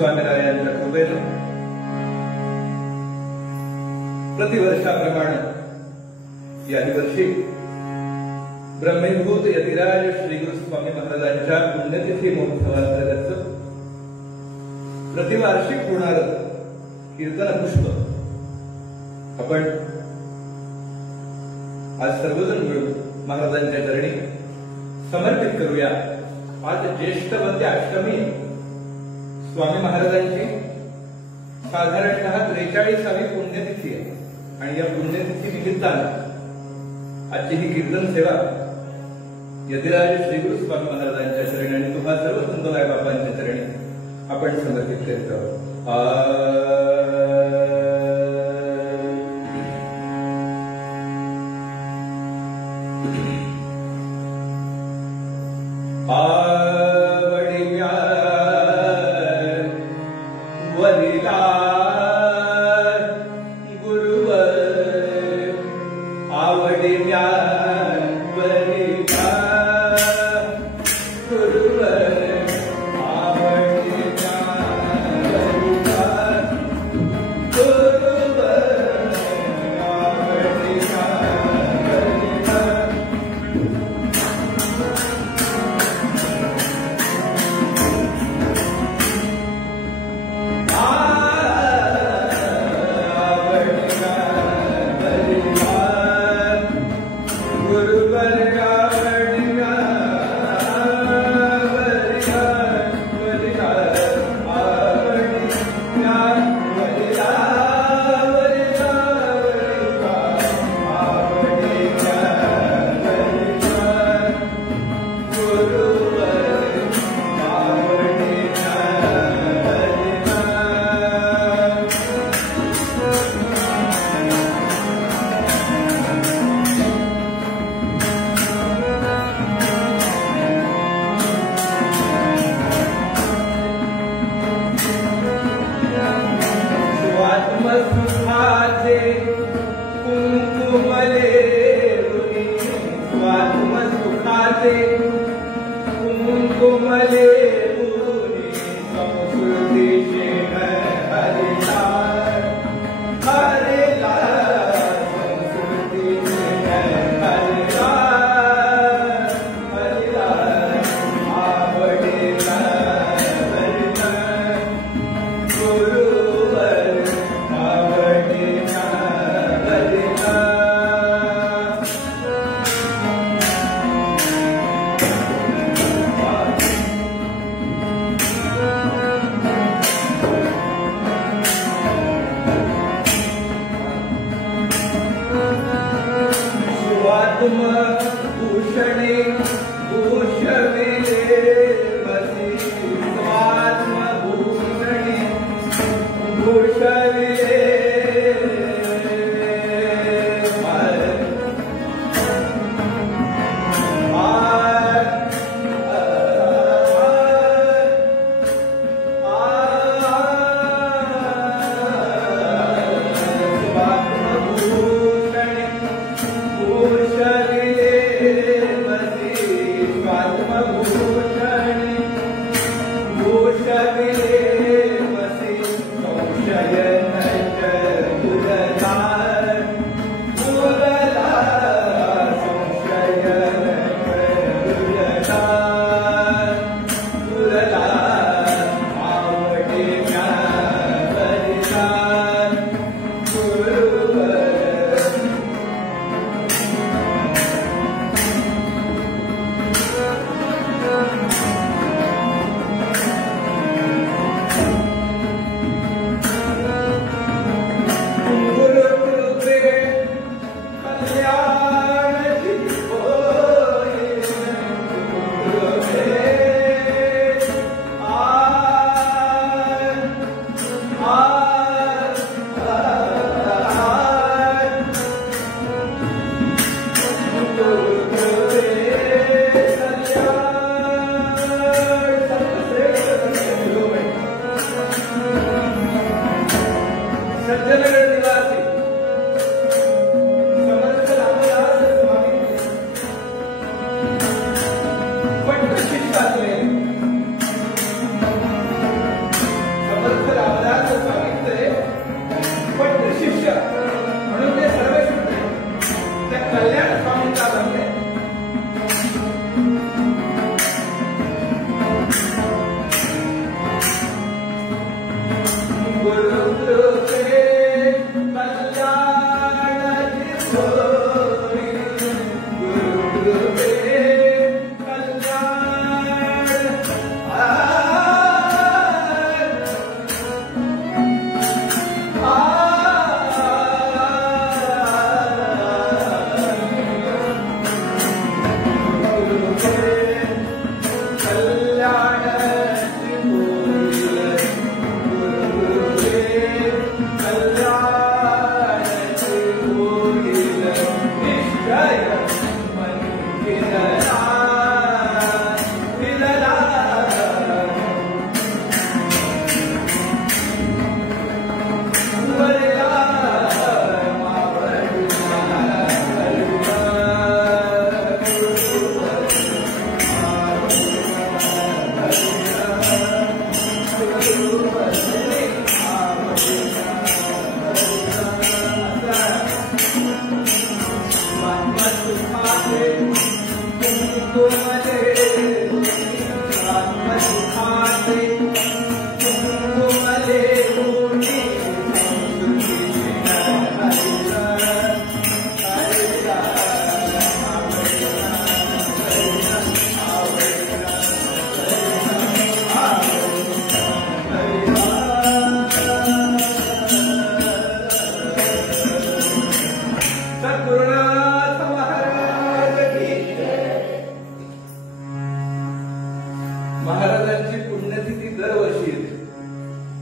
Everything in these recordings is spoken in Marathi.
स्वामीनारायणांच्या कृपेने प्रतिवर्षाप्रमाणे याही वर्षी ब्रह्मभूत यतिराज श्री गुरु स्वामी महाराजांच्या पुण्यतिथी महोत्सवांतर्गत प्रतिवार्षिक होणार कीर्तन पुष्प आपण आज सर्वजण मिळून महाराजांच्या चरणी समर्पित करूया। आज ज्येष्ठ मध्य अष्टमी स्वामी महाराजांची साधारणतः 43वी पुण्यतिथी आहे आणि या पुण्यतिथी निमित्तानं आजची ही कीर्तन सेवा यतिराज श्री गुरु स्वामी महाराजांच्या चरणी आणि तुम्हा सर्व संतोबाई बाबांच्या चरणी आपण समर्पित करीत आहोत।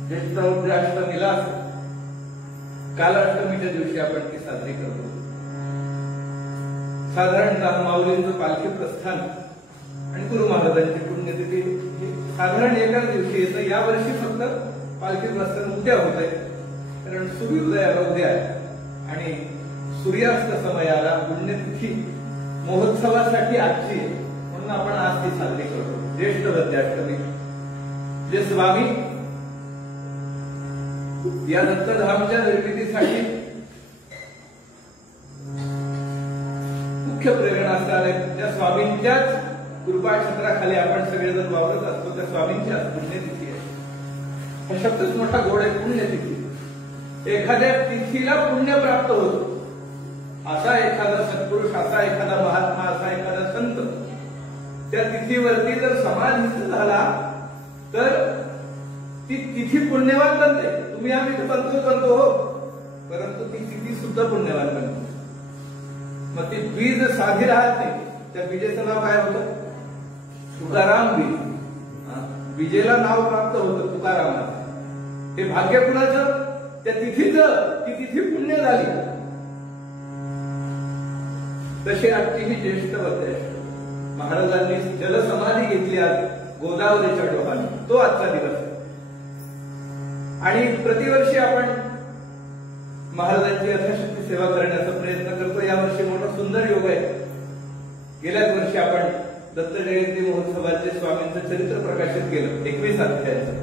ज्येष्ठ अष्टमीला काल अष्टमीच्या दिवशी आपण ती साजरी करतो. साधारणतः माऊलींचं पालखी प्रस्थान आणि गुरु महाराजांची पुण्यतिथी साधारण एकाच दिवशी येतं. यावर्षी फक्त पालखी प्रस्थान उद्या होत आहे, कारण सूर्योदयाला उद्या आहे आणि सूर्यास्त समयाला पुण्यतिथी महोत्सवासाठी आजची आहे, म्हणून आपण आज ती साजरी करतो. ज्येष्ठ वद्याष्टमी जे स्वामी या दत्तधामच्या निर्मितीसाठी मुख्य प्रेरणा असणारे त्या स्वामींच्याच कृपाछत्राखाली आपण सगळेजण वावरत असतो. त्या स्वामींची आज पुण्यतिथी आहे. हा शब्दच मोठा गोड आहे, पुण्यतिथी. एखाद्या तिथीला पुण्य प्राप्त होतो. असा एखादा सत्पुरुष, असा एखादा महात्मा, असा एखादा संत त्या तिथीवरती जर समाधीस्थ झाला तर ती तिथी पुण्यवान बनते. तुम्ही आम्ही तर बनतो हो, परंतु ती तिथी सुद्धा पुण्यवान बनते. मग ती बीज साधी राहत नाही. त्या बीजेचं नाव काय होतं? तुकाराम बीज. बीजेला नाव प्राप्त होतं तुकारामाचं. हे भाग्य कुणाचं? त्या तिथीचं. ती तिथी पुण्य झाली. तशी आजची ही ज्येष्ठ वद्याष्टमी. महाराजांनी जलसमाधी घेतली आज गोदावरीच्या डोहाने. तो आजचा दिवस आहे. आणि प्रतिवर्षी आपण महाराजांची यथाशक्ती सेवा करण्याचा प्रयत्न करतो. यावर्षी मोठा सुंदर योग आहे. गेल्याच वर्षी आपण दत्त जयंती महोत्सवाचे स्वामींचं चरित्र प्रकाशित केलं 21 अध्यायाचं.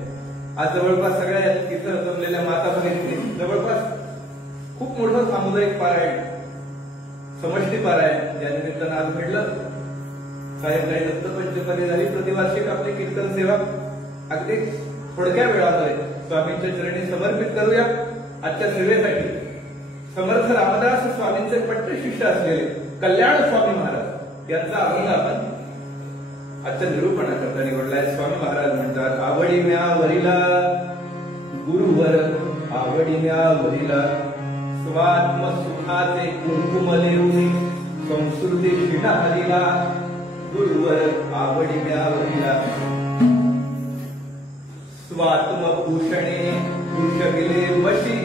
आज जवळपास सगळ्या तिथं जमलेल्या माता भगिनी जवळपास खूप मोठं सामुदायिक पारायण, समष्टी पारायण या निमित्तानं आज घडलं. सायंकाळी दत्त पंचमी झाली. प्रतिवार्षिक आपली कीर्तन सेवा अगदी थोडक्या वेळामध्ये स्वामींच्या चरणी समर्पित करूया. आजच्या सेवेसाठी समर्थ रामदास स्वामींचे पट्ट शिष्य असलेले कल्याण स्वामी महाराज यांचा अभंग आपण आजच्या निरूपणाकरता निवडलाय. स्वामी महाराज म्हणतात, आवडी म्या वरिला गुरुवर, आवडी म्या वरिला स्वात्म सुखाचे कुंकुम लेवणी, संस्कृती शिणा हरिला गुरुवर, आवडी म्या वरिला स्वात्मभूषणे पुरुष गेले वशी,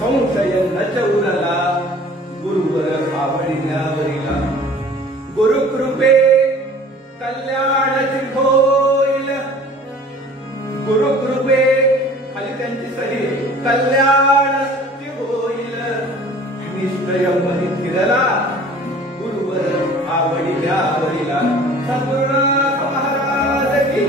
संशय नच उरला गुरुवर, आवडी म्या वरिला गुरुकृपे कल्याणाची होईल. गुरुकृपे खाली त्यांची सही, कल्याणाची होईल निश्चय मनी फिरला गुरुवर, आवडी म्या वरिला. सद्गुरुनाथ महाराज की.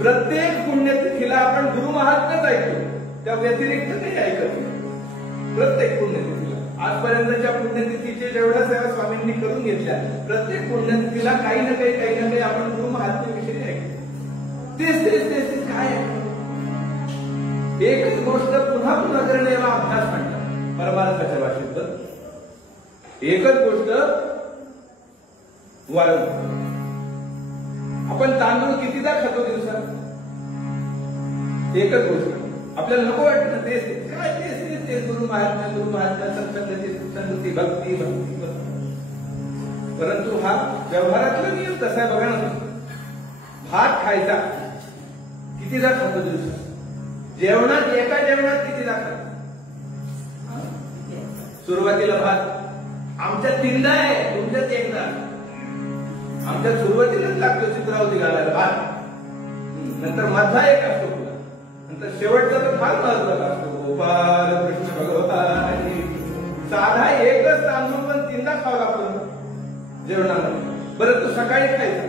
प्रत्येक पुण्यतिथीला आपण गुरु महात्म्यच ऐकतो, त्या व्यतिरिक्त काही ऐकत नाही. प्रत्येक पुण्यतिथीला आजपर्यंतच्या पुण्यतिथीचे जेवढ्या सेवा स्वामींनी करून घेतल्या, प्रत्येक पुण्यतिथीला काही ना काही आपण गुरु महात्म्याविषयी ऐकतो. तेच काय एकच गोष्ट पुन्हा पुन्हा करणे याला अभ्यास म्हणतात परमार्थाच्या भाषेत. एकच गोष्ट वारंवार. आपण तांदूळ कितीदा खातो दिवसात? एकच गोष्ट. आपल्याला नको वाटतं तेच गुरु महात्म्य संगती भक्ती. परंतु हा व्यवहारातला नियम कसा आहे बघा ना. भात खायचा कितीदा खातो दिवसात? जेवणात एका जेवणात कितीदा खातो? सुरुवातीला भात आमच्यात 3दा आहे, तुमच्यात 1दा. आमच्यात सुरुवातीलाच लागतो चित्रावती घालायला भात. नंतर मधला एक असतो, नंतर शेवटचा तर फार महत्वाचा असतो. गोपाल कृष्ण भगवान. साधा एकच तांदूळ पण 3दा खावा लागतो जेवणामध्ये. बरं, तो सकाळी खायचा,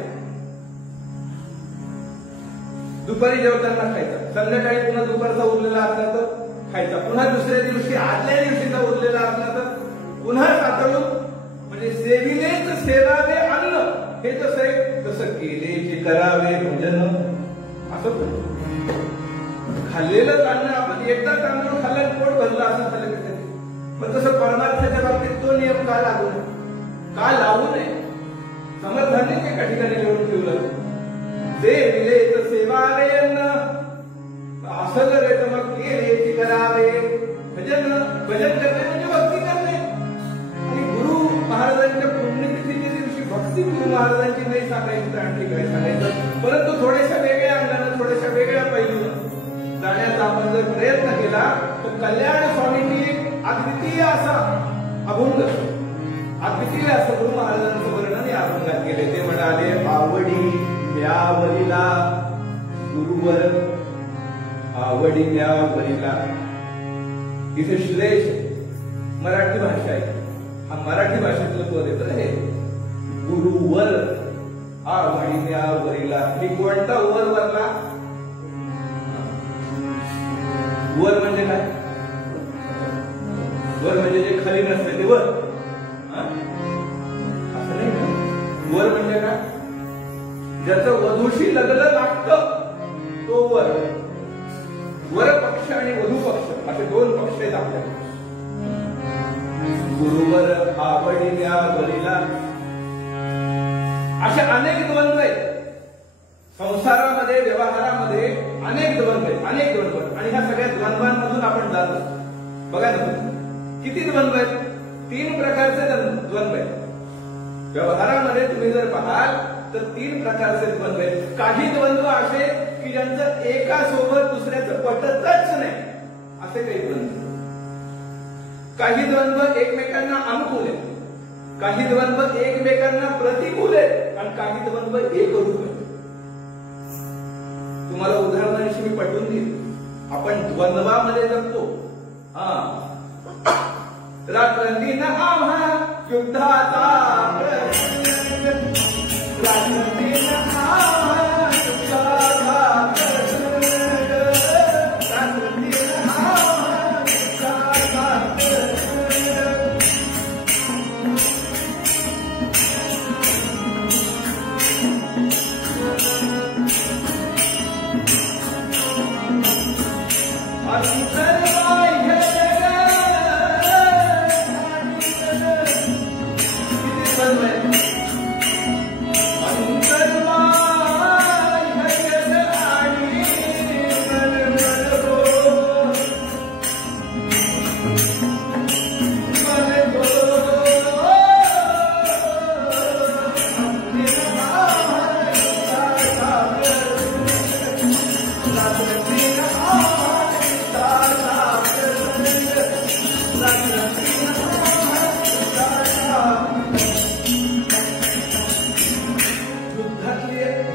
दुपारी जेवताना खायचा, संध्याकाळी पुन्हा दुपारचा उरलेला असला तर खायचा, पुन्हा दुसऱ्या दिवशी आदल्या दिवशीचा उरलेला असला तर पुन्हा साठवून. म्हणजे सेविलेच सेवावे अन्न. हे तसं केलेचे करावे भजन. असं खाल्लेलं अन्न आपण एकदा तांदूळ खाल्लं पोट भरलं असं झालं कधी. पण तसं परमार्थाच्या बाबतीत तो नियम का लागू नये? का लावू नये? समर्थांनी एका ठिकाणी लिहून ठेवलं, सेविलेच सेवावे अन्न. असं जर आहे तर मग केलेचे करावे भजन. भजन करणे म्हणजे भक्ती करणे. आणि गुरु महाराजांच्या पुण्यतिथीच्या दिवशी भक्ती गुरु महाराजांची नाही सांगायची तर आणखी काय सांगायचं. परंतु थोड्याशा वेगळ्या अंगानं, थोड्याशा वेगळ्या पैलू जर प्रयत्न केला तर कल्याण स्वामींनी अद्वितीय असा अभंग, अद्वितीय असं गुरु महाराजांचं वर्णन या अभंगात केले. ते म्हणाले, आवडी म्यावरीला गुरुवर, आवडी म्यावरीला. इथे श्लेष मराठी भाषा आहे, हा मराठी भाषेतलं पद येतं हे गुरुवर, आवडी म्यावरीला. मी कोणता वर वरला? वर म्हणजे काय? वर म्हणजे जे खाली नसते ते वर, असं नाही ना. वर म्हणजे काय? ज्याचं वधूशी लग्न लागतं तो वर. वर पक्ष आणि वधू पक्ष असे दोन पक्ष आहेत आपल्याकडे. गुरुवर आवडी म्यावरीला असे अनेक द्वंद्व आहेत संसारामध्ये, व्यवहारामध्ये. अनेक द्वंद्व आहेत, अनेक द्वंद्व. आणि ह्या सगळ्या द्वंद्वांमधून आपण जात असतो. बघा ना किती द्वंद्व आहेत? 3 प्रकारचे द्वंद्व आहेत व्यवहारामध्ये. तुम्ही जर पाहाल तर 3 प्रकारचे द्वंद्व आहेत. काही द्वंद्व असे की ज्यांचं एकासोबत दुसऱ्याचं पटतच नाही, असे काही द्वंद्व. काही द्वंद्व एकमेकांना अनुकूल आहेत, काही द्वंद्व एकमेकांना प्रतिकूल आहेत, आणि काही द्वंद्व एकरूप आहेत. तुम्हाला उदाहरणाशी मी पटवून देईन. आपण द्वंद्वामध्ये जगतो. रात्रंदिन आम्हा युद्धाचा प्रसंग, रात्रंदिन आम्हा युद्धाचा प्रसंग, रात्रंदिन आम्हा युद्धाचा प्रसंग.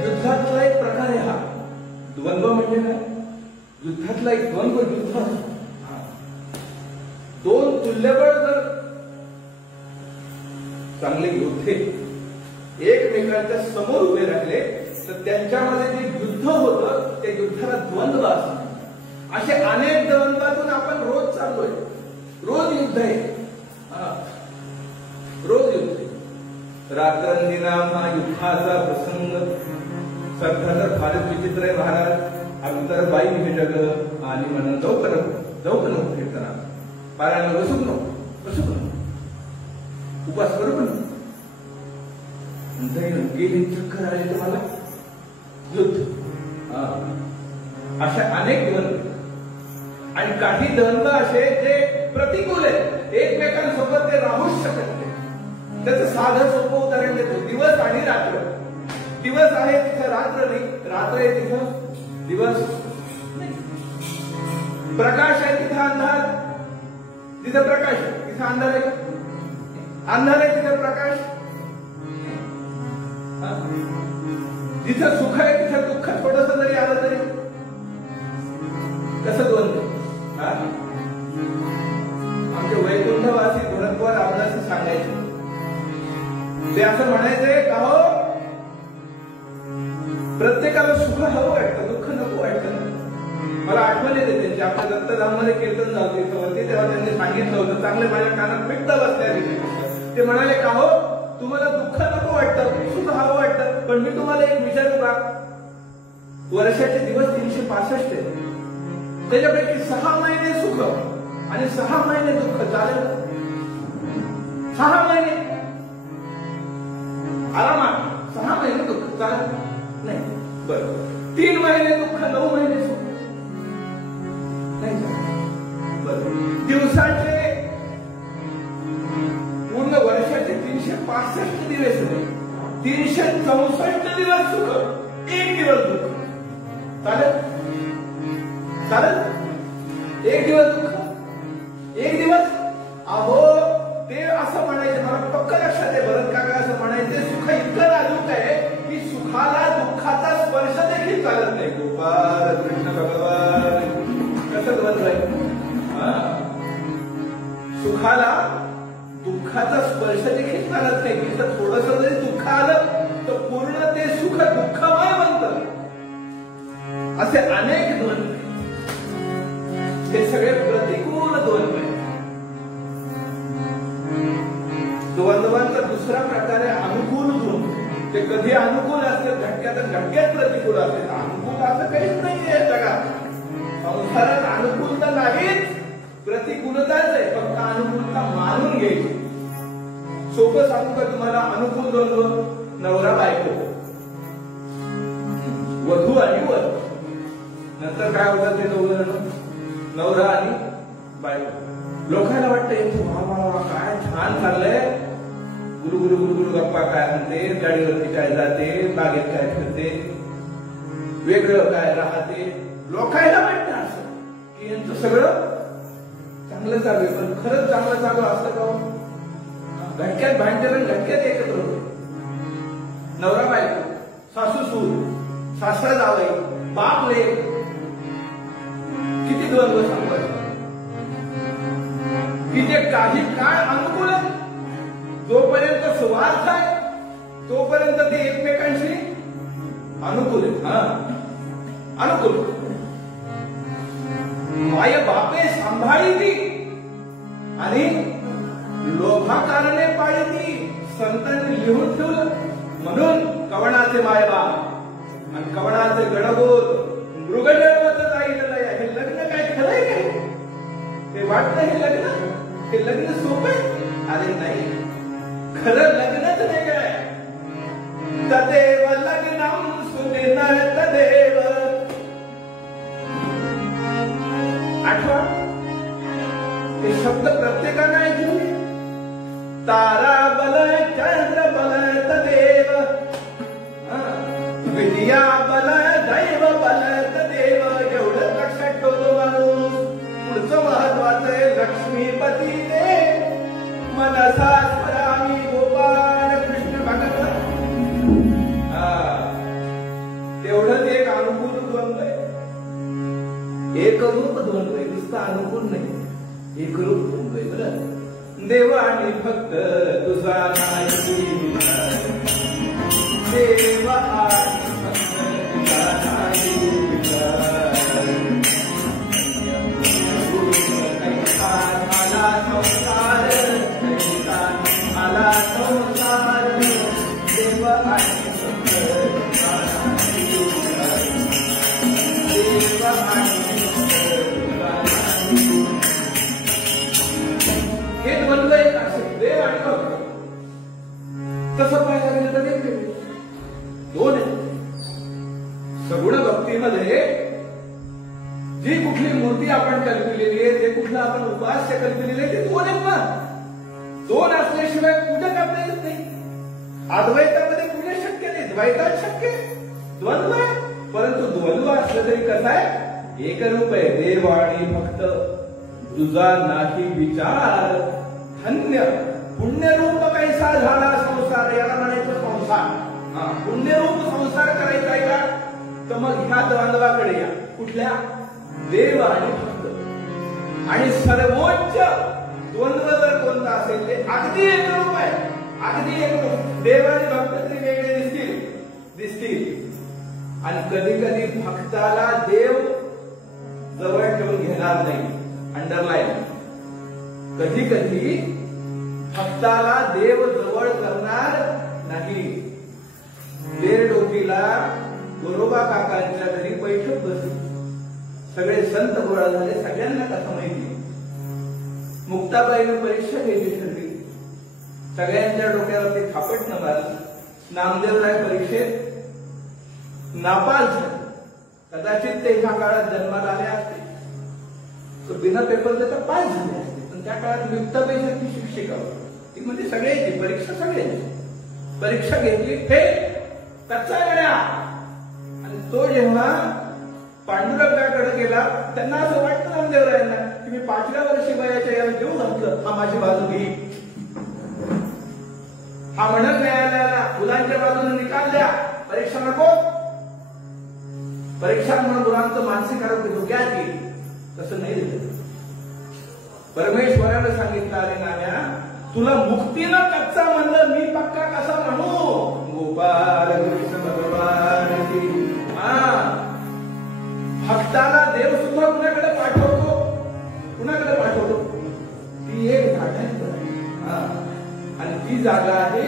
युद्धातला एक प्रकार आहे हा. द्वंद्व म्हणजे काय? युद्धातला एक द्वंद्व. युद्ध दोन तुल्यबळ जर चांगले योद्धे एकमेकांच्या समोर उभे राहिले तर त्यांच्यामध्ये जे युद्ध होतं त्या युद्धाला द्वंद्व असतं. असे अनेक द्वंद्वातून आपण रोज चाललोय. रोज युद्ध आहे, रोज युद्ध. रात्रंदिना युद्धाचा प्रसंग. सध्या तर फारच विचित्र आहे महाराज. अंतरबाई हे जग आणि म्हणून जाऊ नको कीर्तना पारायण बसूक नको उपास करू पण गेली चक्कर आले तर मला युद्ध. अशा अनेक द्वंद्व. आणि काही द्वंद्व असे जे प्रतिकूल आहेत, एकमेकांसोबत ते राहूच शकत नाही. त्याचं साधं सोपं उदाहरण देतो. दिवस आणि रात्र. दिवस आहे तिथं रात्र नाही, रात्र आहे तिथं दिवस नाही. प्रकाश आहे तिथं अंधार, तिथं प्रकाश आहे तिथं अंधार आहे. अंधार आहे तिथं प्रकाश. जिथं सुख आहे तिथं दुःख थोडस जरी आलं तरी कसं द्वंद्व. आमचे वैकुंठवासी भरतवर रामदास सांगायचे, ते असं म्हणायचे का हो प्रत्येकाला सुख हवं वाटतं, दुःख नको वाटतं. मला आठवण येते त्यांची. आपल्या दत्तधाममध्ये कीर्तन झालं तिथं तेव्हा त्यांनी सांगितलं होतं, चांगले माझ्या कानात पिट्ट बसल्या. ते म्हणाले का हो तुम्हाला दुःख नको वाटतं, सुख हवं वाटतं, पण मी तुम्हाला एक विचारू का, वर्षाचे दिवस 365 आहेत. त्याच्यापैकी 6 महिने सुख आणि 6 महिने दुःख चालेल? 6 महिने आरामात, 6 महिने दुःख चालेल नाही? बरं. 3 महिने दुःख, 9 महिने सुख नाही चालेल? बरं. दिवसाचे पूर्ण वर्षाचे 365 दिवस नाही, 364 दिवस सुख, 1 दिवस दुःख चालेल? चालेल? एक दिवस दुःख, एक दिवस अहो ते असं म्हणायचे, मला पक्क लक्षात आहे भरत काका असं म्हणायचे, सुख इतकं नाजूक आहे की सुखाला दुःखाचा स्पर्श देखील चालत नाही. गोपाल कृष्ण भगवान कसं बनवाय, सुखाला दुःखाचा स्पर्श देखील चालत नाही. तिथं थोडस जरी दुःख आलं तर पूर्ण ते सुख दुःखमय बनतं. असे अनेक द्वंद्व, हे सगळे प्रतिकूल द्वंद्व आहेत. द्वंद्वांचा दुसरा प्रकार आहे अनुकूल द्वंद्व. ते कधी अनुकूल असते, झटक्यात झटक्यात प्रतिकूल असते. अनुकूल असं काहीच नाहीये जगात. संसारात अनुकूलता नाहीच, प्रतिकूलताच आहे. फक्त अनुकूलता मानून घ्यायची. सोपं सांगू का तुम्हाला? अनुकूल द्वंद्व नवरा बायको, वधू आणि वर. नंतर काय होतं ते दोघं, नवरा आणि बायको. लोकांना वाटतं वा काय छान चाललंय, गुरु गुरु गुरु गुरु गप्पा काय म्हणते, गाडीवरती काय जाते, बागेत काय करते, वेगळं काय राहते. लोकांना वाटतं असं की यांचं सगळं चांगलं चालू आहे. पण खरंच चांगलं चालू असतं का? घटक्यात भांडते पण घटक्यात एकत्र होते. नवरा बायको, सासू सूर, सासरा जावई, बाप लेक, किती द्वंद्व सांभाळतात. की ते काही काळ अनुकूल आहे, जोपर्यंत स्वार्थ आहे तोपर्यंत ते एकमेकांशी अनुकूल आहे. अनुकूल माय बापे सांभाळी आणि लोभाकारणे पाळी, संतांनी लिहून ठेवलं. म्हणून कवणाचे मायबाप आणि कवणाचे गडबोध मृगजन्मत जाईल. हे लग्न काय खरंय काय? ते वाटतं हे लग्न सोपं आहे. अरे नाही, खरं लग्नच नाही काय. तदेव लग्नम सुदिन तदेव. आठवा, हे शब्द प्रत्येकाने ऐकले. तारा बल चंद्र बल तदेव, विद्या बल दैव बल तदेव. एवढं लक्षात ठेवतो माणूस. पुढचं महत्वाचं आहे, लक्ष्मीपती देव मनसा स्मरामी गोपाल कृष्ण भगवान. तेवढंच एक अनुकूल द्वंद्व आहे, एकरूप द्वंद्व आहे. नुसतं अनुकूल नाही, एकरूप द्वंद्व आहे. बरं, देवानी फक्त तुझा नाही, देव आणि फक्त तुझा नाही. आला संसार, आला संसार, देव आणि फक्त तुझा नाही, देव आणि हे द्वंद्व एक असेल, देव आणि भक्त. तसं पाहायला गेलं तर वेगवेगळे दोन आहेत. सगुण भक्तीमध्ये जी कुठली मूर्ती आपण कल्पिलेली आहे, जे कुठलं आपण उपास्य कल्पिलेले आहे, ते दोन आहेत ना. दोन असल्याशिवाय पूजा करता येत नाही. अद्वैतामध्ये पूजा शक्य नाही, द्वैतात शक्य आहे. द्वंद्व आहे, परंतु द्वंद्व असलं तरी कसं आहे, एकरूप आहे. देव आणि भक्त तुझा नाही विचार. धन्य पुण्यरूप कैसा झाला संसार, याला म्हणायचं संसार. पुण्यरूप संसार करायचा आहे का, तर मग ह्या द्वंद्वाकडे या. कुठल्या? देव आणि भक्त. आणि सर्वोच्च द्वंद्व जर कोणता असेल ते अगदी एकरूप आहे, अगदी एकरूप. देव आणि भक्त तरी वेगळे दिसतील. आणि कधी कधी भक्ताला देव जवळ ठेवून घेणार नाही. अंडरलाईन, कधी कधी भक्ताला देव जवळ करणार नाही. देरडोकीला गोरोबा काकांच्या घरी बैठक बसली. सगळे संत गोळा झाले. सगळ्यांना कसं माहिती, मुक्ताबाईनं परीक्षा घ्यायची ठरली. सगळ्यांच्या डोक्यावरती थापट न मारली. नामदेवराय परीक्षेत नापास झाले. कदाचित ते ह्या काळात जन्माला आले असते तर बिना पेपर देता पास झाले असते. पण त्या काळात मुक्ताबाईसारखी शिक्षिका होती. ती म्हणजे सगळ्यांची परीक्षा, सगळ्यांची परीक्षा घेतली, फेल, कच्चा गड्या. आणि तो जेव्हा पांडुरंगाकडे गेला. त्यांना असं वाटतं नामदेवरायांना की मी 5व्या वर्षी वयाच्या याला घेऊ घातलं, हा माझी बाजू घेईल. हा म्हणत न्यायालयाला मुलांच्या बाजूने निकाल द्या, परीक्षा नको. परीक्षा म्हणून मुलांचं मानसिक आरोग्य धोक्यात येईल. तसं नाही दिलं. परमेश्वरानं सांगितलं, अरे नाम्या, तुला मुक्तीनं कच्चा म्हणलं, मी पक्का कसा म्हणू. गोपाल कृष्ण भगवान की. भक्ताला देव सुद्धा कुणाकडे पाठवतो, कुणाकडे पाठवतो, ती एक जागा आहे. आणि ती जागा आहे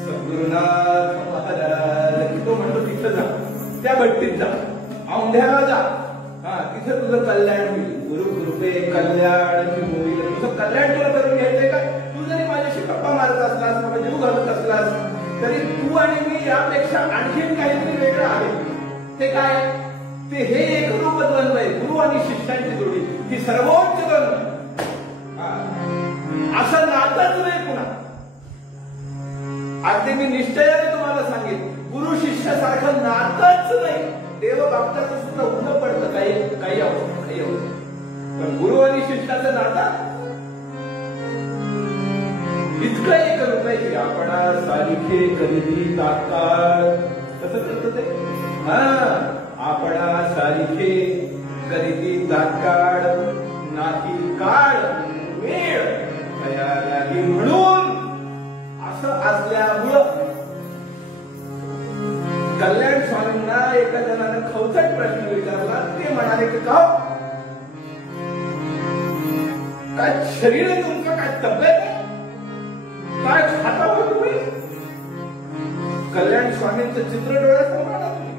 सद्गुरुनाथ महाराज. तो म्हणतो तिथं जा, त्या भट्टीत जा, औंध्याला जा, तिथं तुझं कल्याण होईल. गुरु कृपे कल्याण होईल. तुझं कल्याण तुला करून घ्यायचंय का? तू जरी माझ्याशी गप्पा मारत असलास, मला जीव घालत असलास, तरी तू आणि मी यापेक्षा आणखीन काहीतरी वेगळं आहे. ते काय? ते हे एक रूप द्वंद्व आहे, गुरु आणि शिष्यांची जोडी, ती सर्वोच्च द्वंद्व. असं नातच नाही पुन्हा. अगदी मी निश्चयाने तुम्हाला सांगेन, गुरु शिष्य सारखं नातच नाही. देव बाप्ताचं सुद्धा उलट पडतं काही अवस्था. पण गुरु आणि शिष्याचं नातं इतकं एक रुपयाची आपणा सारिखे कधी तात्काळ. कसं करतं ते? आपणा सारिखे कधी तात्काळ, नाही काळ वेळ तयारी म्हणून. असं असल्यामुळं कल्याण स्वामींना एका जणानं खवचट प्रश्न विचारला. ते म्हणाले की काय शरीर आहे तुमचं, काय तब्येत आहे, काय खाता हो तुम्ही? कल्याण स्वामींचं चित्र डोळ्यासमोर आलं. तुम्ही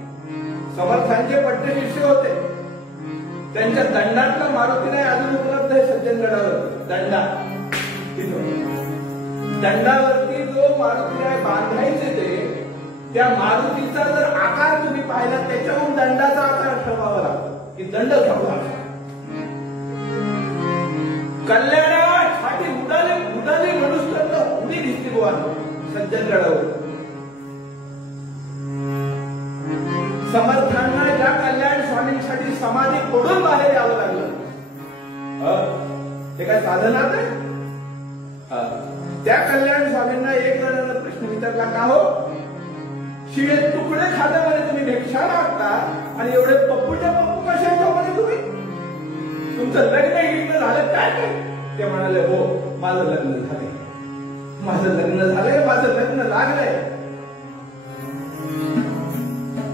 समर्थांचे पट्टे शिष्य होते. त्यांच्या दंडातला मारुती नाही अजून उपलब्ध आहे सज्जनगडावर. दंडावरती जो मारुती आहे बांधायचे ते, त्या मारुतीचा जर आकार तुम्ही पाहिला, त्याच्याहून दंडाचा आकार ठरवावा लागतो की दंड ठरवा. कल्याणासाठी उडाले म्हणून तर उडी दिसते बुवा सज्जनगडावर. समर्थांना ज्या कल्याण स्वामींसाठी समाधी फोडून बाहेर यावं लागलं, हे काय साधनात आहे? त्या कल्याण स्वामींना एक जणांना प्रश्न विचारला, का हो शिळे तुकडे खात्यामध्ये तुम्ही भिक्षा मागता आणि एवढे पप्पूच्या पप्पू कशाच्या मध्ये तुम्ही? तुमचं लग्न झालं काय? ते म्हणाले, हो माझं लग्न झालंय, माझं लग्न झालंय, माझं लग्न लागलंय.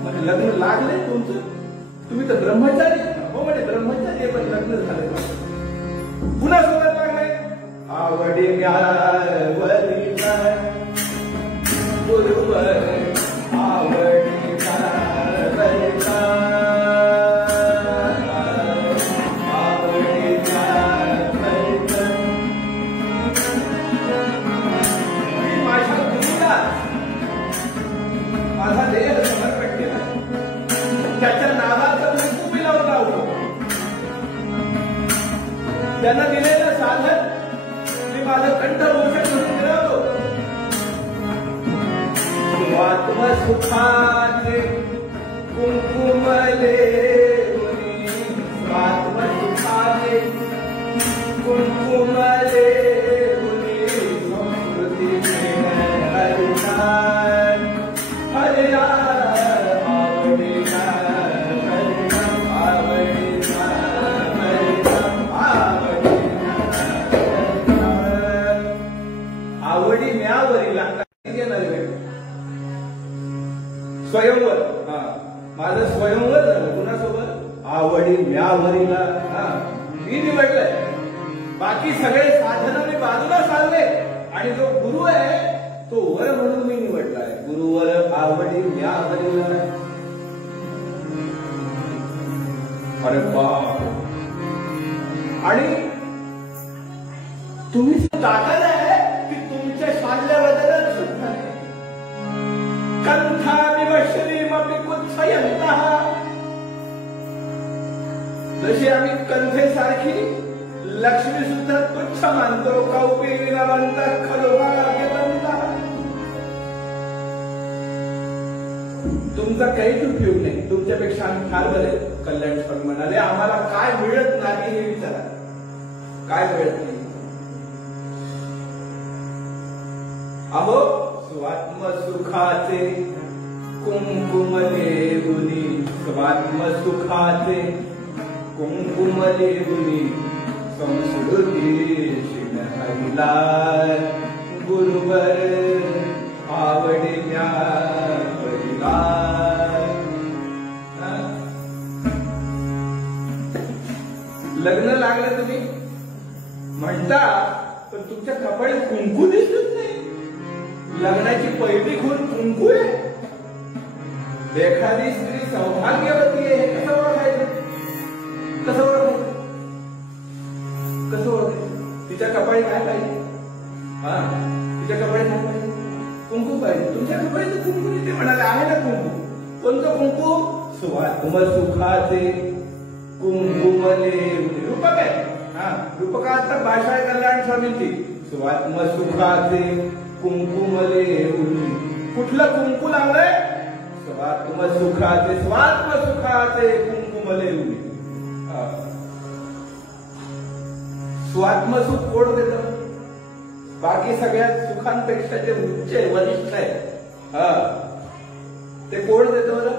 म्हणजे लग्न लागलंय तुमचं? तुम्ही तर ब्रह्मचारी. हो म्हणे ब्रह्मचारी, पण लग्न झालंय. पुन्हा सोबत लागलंय, आवडी वरिला बरोबर आवडी वरिला. माझा देह समर्पण केला, त्याच्या नावाचं मी लावून लावतो. त्यांना दिलेलं साधन मी माझं कंठभूषण म्हणून दिलं होतो. आत्मसुखाचे कुंकुमले आत्मसुखाचे कुंकुमले संस्कृती हरिनाम हरिया आवडीला आवडीला आवडी म्यावरीला स्वयंवर. माझं स्वयंवर झालं कुणासोबत? आवडी म्यावरीला. मी निवडलंय. बाकी सगळे साधन मी बाजूला साधले आणि जो गुरु आहे तो वर म्हणून मी निवडलाय. गुरुवर आवडी म्यावरीला. अरे बाप. आणि तुम्ही ताकद आहे की तुमच्या शाल्यबद्दल सुद्धा नाही. कंठामिव श्रीमपि कुत्सयन्तः. जशी आम्ही कंठेसारखी लक्ष्मी सुद्धा तुच्छ मानतो. कौपीनवन्तः खलु भाग्यवन्तः. तुमचा काहीच उपयोग नाही, तुमच्यापेक्षा आम्ही फार बरे. कल्याण स्वामी म्हणाले, आम्हाला काय मिळत नाही हे विचारा. काय मिळत नाही? अहो स्वात्म सुखाचे कुंकुम लेवुनी, स्वात्म सुखाचे कुंकुम लेवुनी संस्कृती शिणहरिला गुरुवर आवडल्या परिला. लग्न लागलं तुम्ही म्हणता, पण तुमच्या कपाळी कुंकू दिसत नाही. लग्नाची पहिली खून कुंकू आहे. एखादी स्त्री सौभाग्यवती आहे हे कसं ओळखायचं? कसं ओळखायचं? कसं ओळखायचं? तिच्या कपाळी काय पाहिजे? हा, तिच्या कपाळी काय पाहिजे? कुंकू पाहिजे. तुमच्या कपाळी तर कुंकू नाही. ते म्हणाले आहे ना कुंकू. कोणतं कुंकू? स्वात्म सुखाचे कुंकुम लेवुनी. रूपक आहे. हा, रूपकात तर भाषा आहे कल्याण स्वामींची. स्वात्म सुखाचे कुंकुम लेवुनी. कुठलं कुंकू लावलंय? स्वात्म सुखाचे, स्वात्म सुखाचे कुंकुम लेवुनी. स्वात्मसुख कोण देतं? बाकी सगळ्या सुखांपेक्षा जे उच्च आहे, वरिष्ठ आहे, ते कोण देतं बरं?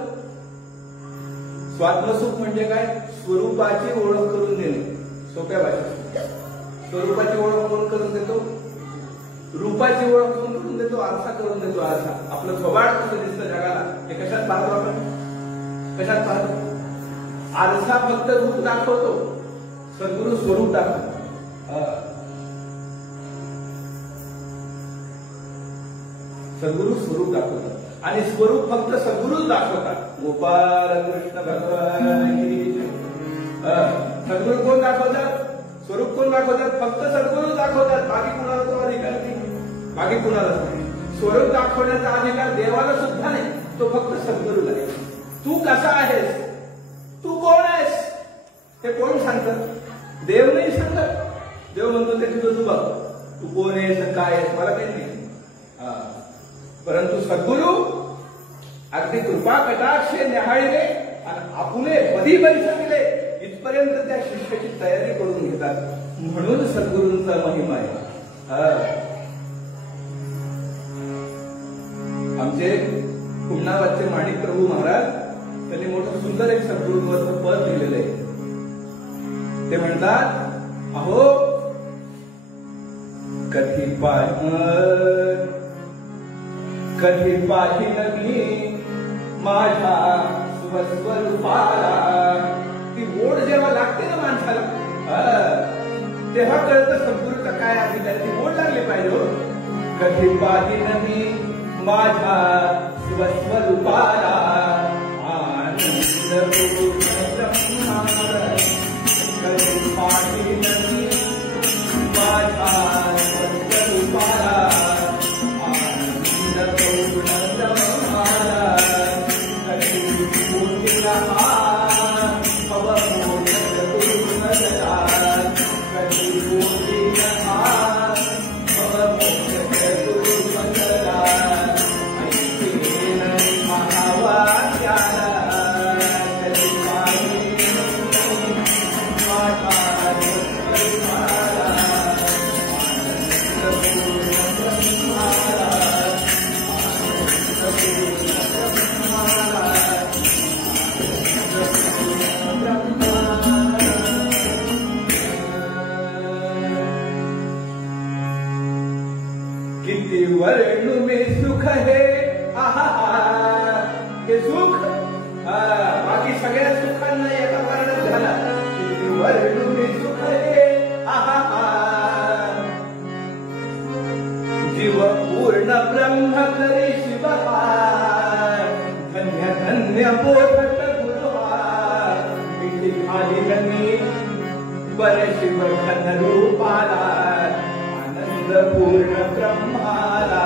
स्वात्मसुख म्हणजे काय? स्वरूपाची ओळख करून देणे. सोप्या भाषेत स्वरूपाची ओळख कोण करून देतो? रूपाची ओळख कोण करून देतो? आरसा करून देतो. आरसा. आपलं स्वभाव कसं दिसतं जगाला हे कशात पाहतो आपण? कशात पाहतो? आरसा फक्त रूप दाखवतो, सद्गुरु स्वरूप दाखवतो. सद्गुरु स्वरूप दाखवतात आणि स्वरूप फक्त सद्गुरुच दाखवतात. गोपाल कृष्ण भगवान की जय. सद्गुरु कोण दाखवतात? स्वरूप कोण दाखवतात? फक्त सद्गुरु दाखवतात. बाकी कुणाला तो अधिकार नाही. बाकी कुणालाच नाही. स्वरूप दाखवण्याचा अधिकार देवाला सुद्धा नाही, तो फक्त सद्गुरूला आहे. तू कसा आहेस? तू कोण आहेस? हे कोण सांगतं? देव नाही सांगत. देव म्हणतो ते तुझं तू बघ, तू कोण आहेस, काय आहेस, मला काही नाही. परंतु सद्गुरु अगदी कृपा कटाक्षे न्याहाळीने आणि आपुले पदी बैसविले इथपर्यंत त्या शिष्याची तयारी करून घेतात. म्हणून सद्गुरूंचा महिमा आहे. आमचे पुण्यावरचे माणिक प्रभू महाराज त्यांनी मोठं सुंदर एक सद्गुरूंवरचं पद लिहिलेलं आहे. ते म्हणतात, अहो कधी पाहिन मी माझ्या स्वस्वरूपाला. ती ओढ जेव्हा लागते ना माणसाला, तेव्हा कळतं सद्गुरूचा काय अधिकार. ती ओढ लागली पाहिजे. कधी पाहिन मी माझ्या स्वस्वरूपाला आनंद ब्रह्मांड. कधी पाहिन मी माझ्या स्वस्वरूपाला आनंद ब्रह्मांड. कधी मोठीला किती वर्णू में सुख है. आहा, हे सुख बाकी सगळ्या सुखांना एका वर्णात झाला. किती वर्णू में सुख है. आहा, जीव पूर्ण ब्रह्म करे शिवहार. धन्य धन्य बोधत गुरुहार. मिठी खाली नमी बर शिव घन रूपाला आनंद पूर्ण ब्रह्माला.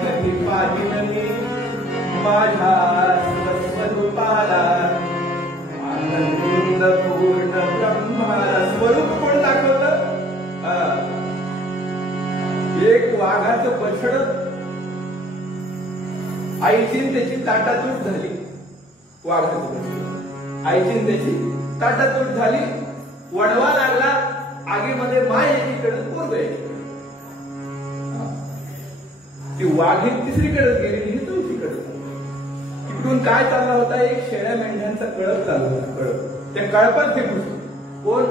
कधी पाहिन मी माझ्या स्वस्वरूपाला आनंद पूर्ण ब्रह्माला. स्वरूप कोण दाखवलं? एक वाघाचं बछड आईची त्याची ताटातूट झाली. आईची त्याची ताटातूट झाली. वडवा लागला. आगीमध्ये माय एकीकडे पोरग एकीकडे. ती वाघीण तिसरीकडे गेली, ही चौथीकडे. तिकडून काय चालला होता? एक शेळ्या मेंढ्यांचा कळप चालला होता. कळप. त्या कळपात ते घुसले. कोण?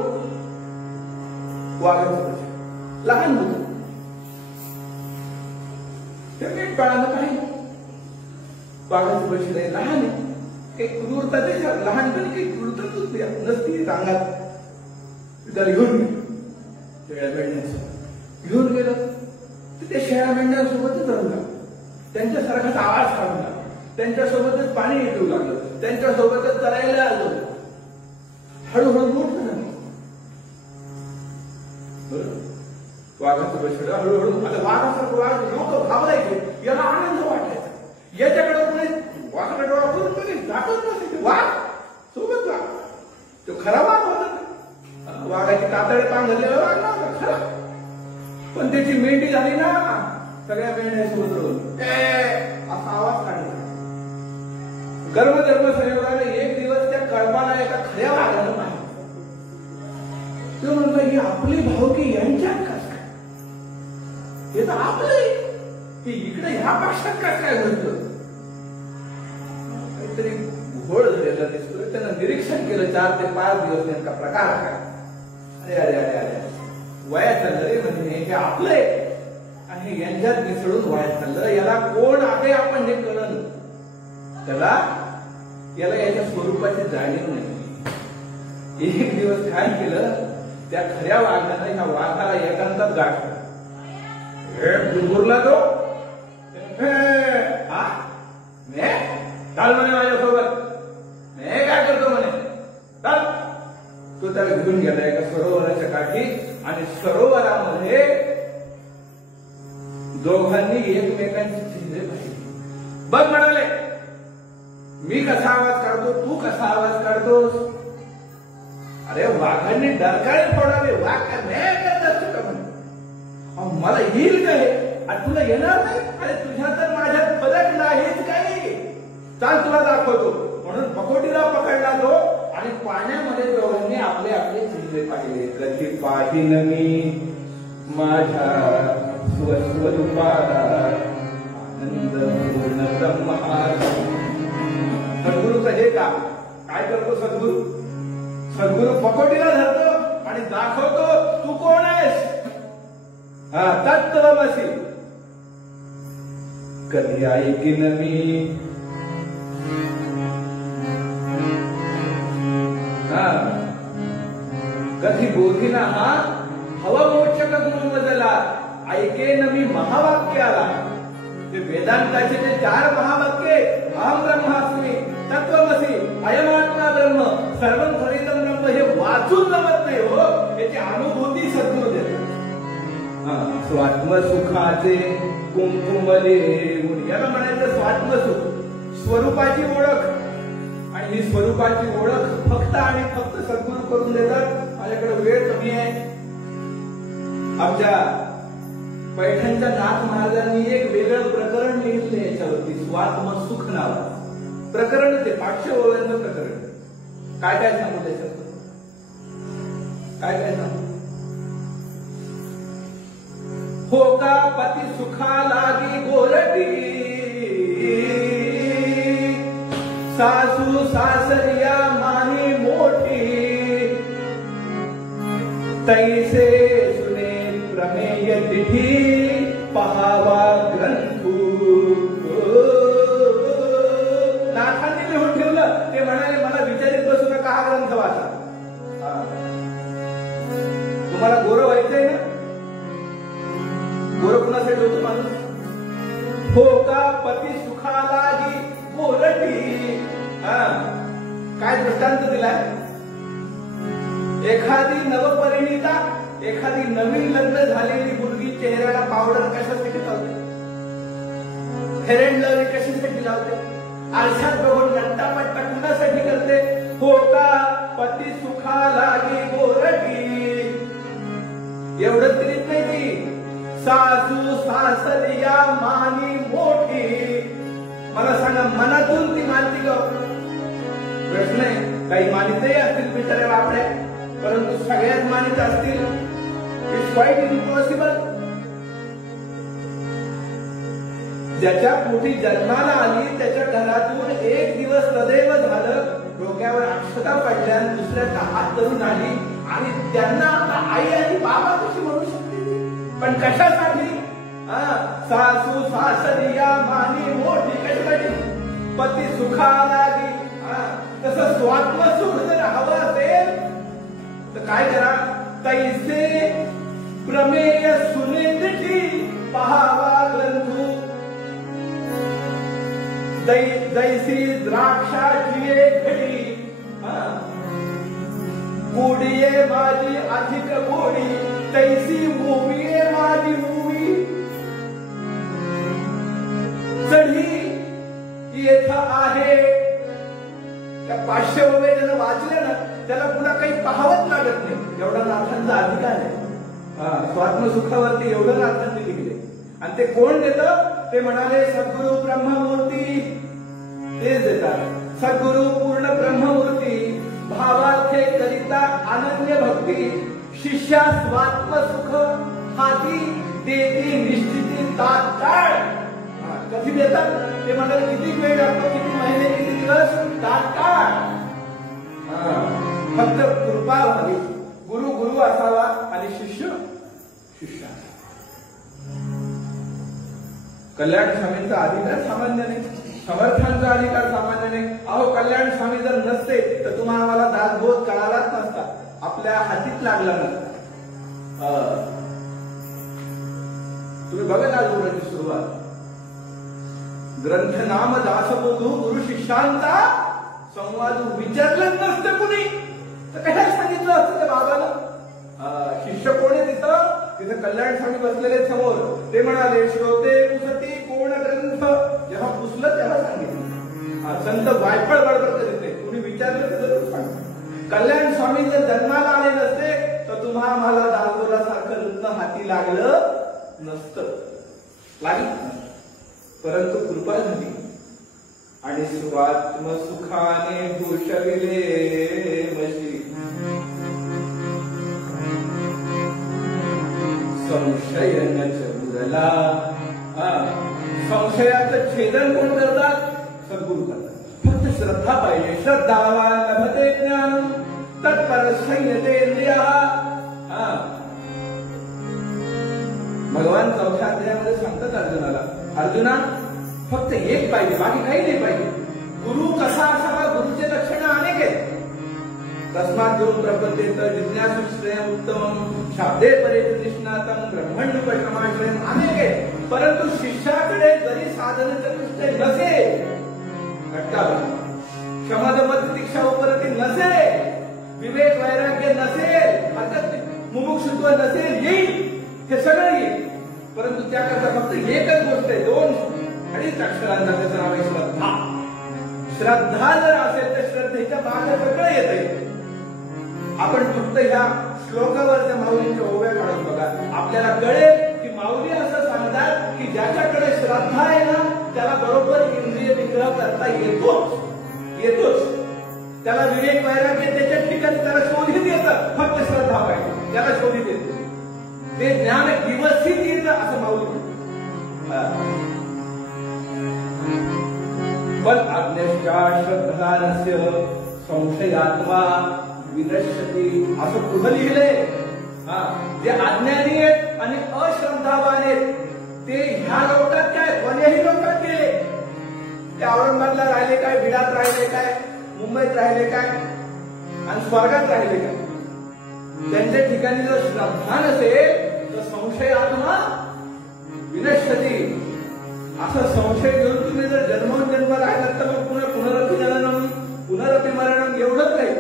वाघाचं बछड. लहान होत ते मेंढपाळानं काही. वाघाचं बछड आहे, लहान आहे. काही क्रूरता त्याच्या लहानपणी काही क्रूरता नसती रांगात. त्याला घेऊन गेलो. शेळ्या मेंढ्यांसोबत घेऊन गेलं. त्या शेळ्या मेंढ्यांसोबतच राहू लागला. त्यांच्यासारखाच आवाज काढू लागला. त्यांच्यासोबतच पाणी येऊ लागलं. त्यांच्यासोबतच चरायला आलो. हळूहळू मोठं झालं. वाघाचं बछड हळूहळू. आता वाघासारखं वाघ लोक घाबरायचे. याला आनंद वाटायचा. याच्याकडे कोणी वाघाकडे डोळा करून बघेल दाखवत नसायचे. वाघ सोबत वाघ. तो खरा वाघ होता. वाघाची कातडे पांघरलेला वाघ नव्हता खरा. पण त्याची मेंढी झाली ना, सगळ्या मेंढ्यासोबत रोज असा आवाज काढला. कर्मधर्म संयोगाने एक दिवस त्या कळपाला एका खऱ्या वाघानं पाहिलं. तो म्हणतो ही आपली भावकी यांच्यात कस काय? हे तर आपले की इकडे ह्या पक्षात कस काय म्हणतं? काहीतरी घोळ झालेला दिसतोय. त्यानं निरीक्षण केलं. 4 ते 5 दिवस नेमका प्रकार काय. अरे अरे अरे अरे वयात चाललं रे. म्हणजे हे आपलंय आणि यांच्यात मिसळून वयात चाललं. याला कोण आहे आपण हे कळलं. याला याच्या स्वरूपाची जाणीव नाही. एक दिवस काय केलं? त्या खऱ्या वाघानं ह्या वाघाला एकांतात गाठलं. गुरगुरला तो. चाल म्हणे माझ्यासोबत. मी काय करतो म्हणे. चाल. तो त्याला घेऊन गेला एका सरोवराच्या काठी. आणि सरोवरामध्ये दोघांनी एकमेकांची चिन्हे पाहिली. बघ म्हणाले, मी कसा आवाज काढतो, तू कसा आवाज काढतोस. अरे वाघांनी डरकाळी फोडावे. वाघ काय करत असतो का म्हणे. मला येईल काय आणि तुला येणार नाही. अरे तुझ्या तर माझ्यात फरक नाहीच काही. चाल तुला दाखवतो. म्हणून पकोटीला पकडला तो. आणि पाण्यामध्ये दोघांनी आपले आपले चिन्हे पाहिले. कधी पाहिन मी माझ्या स्वस्वरूपाला आनंद पूर्ण ब्रह्माला. सद्गुरूचं हे का काय करतो सद्गुरू? सद्गुरू पकोटीला धरतो आणि दाखवतो तू कोण आहेस. तत्त्वमसी. कधी ऐकीन मी कधी बोधीना हा हवा मोक्षक गुरु मजला. ऐकेन मी महावाक्याला. ते वेदांताचे जे 4 महावाक्ये अहम ब्रह्मास्मी, तत्त्वमसी, अयमात्मा ब्रह्म, सर्वं खलिदं ब्रह्म हे वाचून जमत नाही हो. याची अनुभूती सद्गुरू देतात. स्वात्मसुखाचे कुंकुमले. याला म्हणायचं स्वात्मसुख, स्वरूपाची ओळख. आणि ही स्वरूपाची ओळख फक्त आणि फक्त सद्गुरू करून देतात. माझ्याकडे वेळ कमी आहे. आमच्या पैठणच्या नाथ महाराजांनी एक वेगळं प्रकरण लिहिलं याच्यावरती. स्वात्मसुख नावाचं प्रकरण. ते 500 ओव्यांचं प्रकरण. काय काय सांगू त्याच्यात? काय काय सांगू? हो का पती सुखा लागी गोरटी. सासू सासरिया मानी मोठी. तैसे सुने प्रमेय तिथी पहावा ग्रंथू. नाथांनी लिहून ठेवलं. ते म्हणाले मला विचारित बसू नका, हा ग्रंथ वाचा. तुम्हाला गोरं व्हायचंय ना? गोरं कुणासाठी होतं माणूस? हो का पती सुखाला ही गोरटी. काय दृष्टांत दिलाय? एखादी नवपरिणीता, एखादी नवीन लग्न झालेली मुलगी चेहऱ्याला पावडर कशासाठी लावते? फेअर अँड लव्हली कशासाठी लावते? आरशात बघून नट्टापट्टा कुणासाठी करते? हो का पती सुखा लागी गोरटी. एवढंच तरीच नाही ती. सासू सासरिया मानी मोठी. मला सांगा, मनातून ती मानती का? प्रश्न आहे. काही मानितही असतील बिचाऱ्या आपल्या, परंतु सगळ्यात मानित असतील, इट्स क्वाईट इम्पॉसिबल. ज्याच्या पोटी जन्माला आली त्याच्या घरातून एक दिवस सदैव झालं, डोक्यावर अक्षता पडल्या, दुसऱ्या हात धरून आली आणि त्यांना आता आई आणि बाबा कशी म्हणू शकते? पण कशासाठी? सासू सासरिया मानी मोठी कशासाठी? पती सुखा लागी. तसं स्वात्मसुख जर हवं असेल तर काय करा? तैसे प्रमेय सुनिधी पहावा ग्रंथू, जैसी द्राक्षाची घडी, गोडीये माझी अधिक गोडी, तैसी मोवीये माझी मोवी. चढी येथ आहे. त्या 500 ओवे ज्यानं वाचले ना त्याला पुन्हा काही पाहावंच लागत नाही, एवढा नाथांचा अधिकार आहे. स्वात्मसुखावरती एवढं नाथांनी लिहिले. आणि ते कोण देतं? ते म्हणाले सद्गुरु ब्रह्ममूर्ती, तेच देतात. सद्गुरु पूर्ण ब्रह्ममूर्ती, भावार्थे करिता अनन्य भक्ती, शिष्या स्वात्मसुख हाती देती निश्चिती तात्काळ. कधी देतात? ते म्हणाले किती वेळ लागतो, किती महिने, किती दिवस? तात्काळ. फक्त कृपा व्हावी. गुरु गुरु असावा आणि शिष्य शिष्य. कल्याण स्वामींचा अधिकार सामान्य नाही, समर्थांचा अधिकार सामान्य नाही. अहो, कल्याण स्वामी जर नसते तर तुम्हाला मला दासबोध कळालाच नसता, आपल्या हातीत लागला नसता. तुम्ही बघा ना जोराची सुरुवात, ग्रंथ नाम दासबोधू गुरु शिष्यांचा संवाद. विचारलं नसतं कुणी तर कशाला सांगितलं असतं त्या बाबाला? शिष्य कोण आहे तिथं? तिथं कल्याण स्वामी बसलेले समोर. ते म्हणाले श्रोते पुसती कोण ग्रंथ. जेव्हा पुसलं तेव्हा सांगितलं. संत वायफळ बडबड करीत नाही, कुणी विचारलं तर सांग. कल्याण स्वामी जर जन्माला आले नसते तर तुम्हा मला दासबोधासारखं रत्न हाती लागलं नसतं. लागलं, परंतु कृपा झाली आणि स्वात्मसुखाने भूषविले मशी. संशय न चबुरला. संशयाचं छेदन कोण करतात? सद्गुरु करतात. फक्त श्रद्धा पाहिजे. श्रद्धावान लभते ज्ञान तत्पर संयतेंद्रिया. भगवान 4थ्या अध्यायामध्ये सांगतात अर्जुनाला, अर्जुना फक्त एक पाहिजे, बाकी काही नाही पाहिजे. गुरु कसा असावा? गुरुचे लक्षण अनेक आहेत. तस्मात् गुरु प्रपद्येत जिज्ञासु श्रेयम् उत्तमम्, शाब्दे परेत निष्णातम्, ब्रह्मण्युपशमाश्रयम्. अनेक आहेत. परंतु शिष्याकडे जरी साधन चतुष्टय नसेल, क्षमदमत दीक्षा उपरती नसेल, विवेक वैराग्य नसेल, अर्थात मुमुक्षुत्व नसेल, येईल, हे सगळं येईल. परंतु त्याकरता फक्त एकच गोष्ट आहे, 2-2.5 अक्षरांचा त्याचं नाव आहे श्रद्धा. श्रद्धा जर असेल तर श्रद्धेच्या मागे सगळं येत आहे. आपण फक्त ह्या श्लोकावरच्या माऊलींच्या ओव्या काढून बघा, आपल्याला कळेल की माऊली असं सांगतात की ज्याच्याकडे श्रद्धा आहे ना त्याला बरोबर इंद्रिय निग्रह करता येतोच. त्याला विवेक वैराग्य त्याच्या ठिकाणी त्याला शोधित येतं, फक्त श्रद्धा पाहिजे, त्याला शोधित येते. ते ज्ञान दिवसीत येतं असं माऊली म्हणतात. पण अज्ञश्चा श्रद्धानस्य संशयात्मा विनश्यति असं पुढे लिहिलंय. जे अज्ञानी आहेत आणि अश्रद्धावान आहेत ते ह्या लोकात काय, कोणत्याही लोकात गेले, ते औरंगाबादला राहिले काय, बिडात राहिले काय, मुंबईत राहिले काय आणि स्वर्गात राहिले काय, त्यांच्या ठिकाणी जर श्रद्धा नसेल तर संशयात्मा विनश्यति. असं संशय घेऊन तुम्ही जर जन्मोजन्म राहिलात तर मग पुन्हा पुनरपी जननम पुनरपी मरणम एवढंच नाही,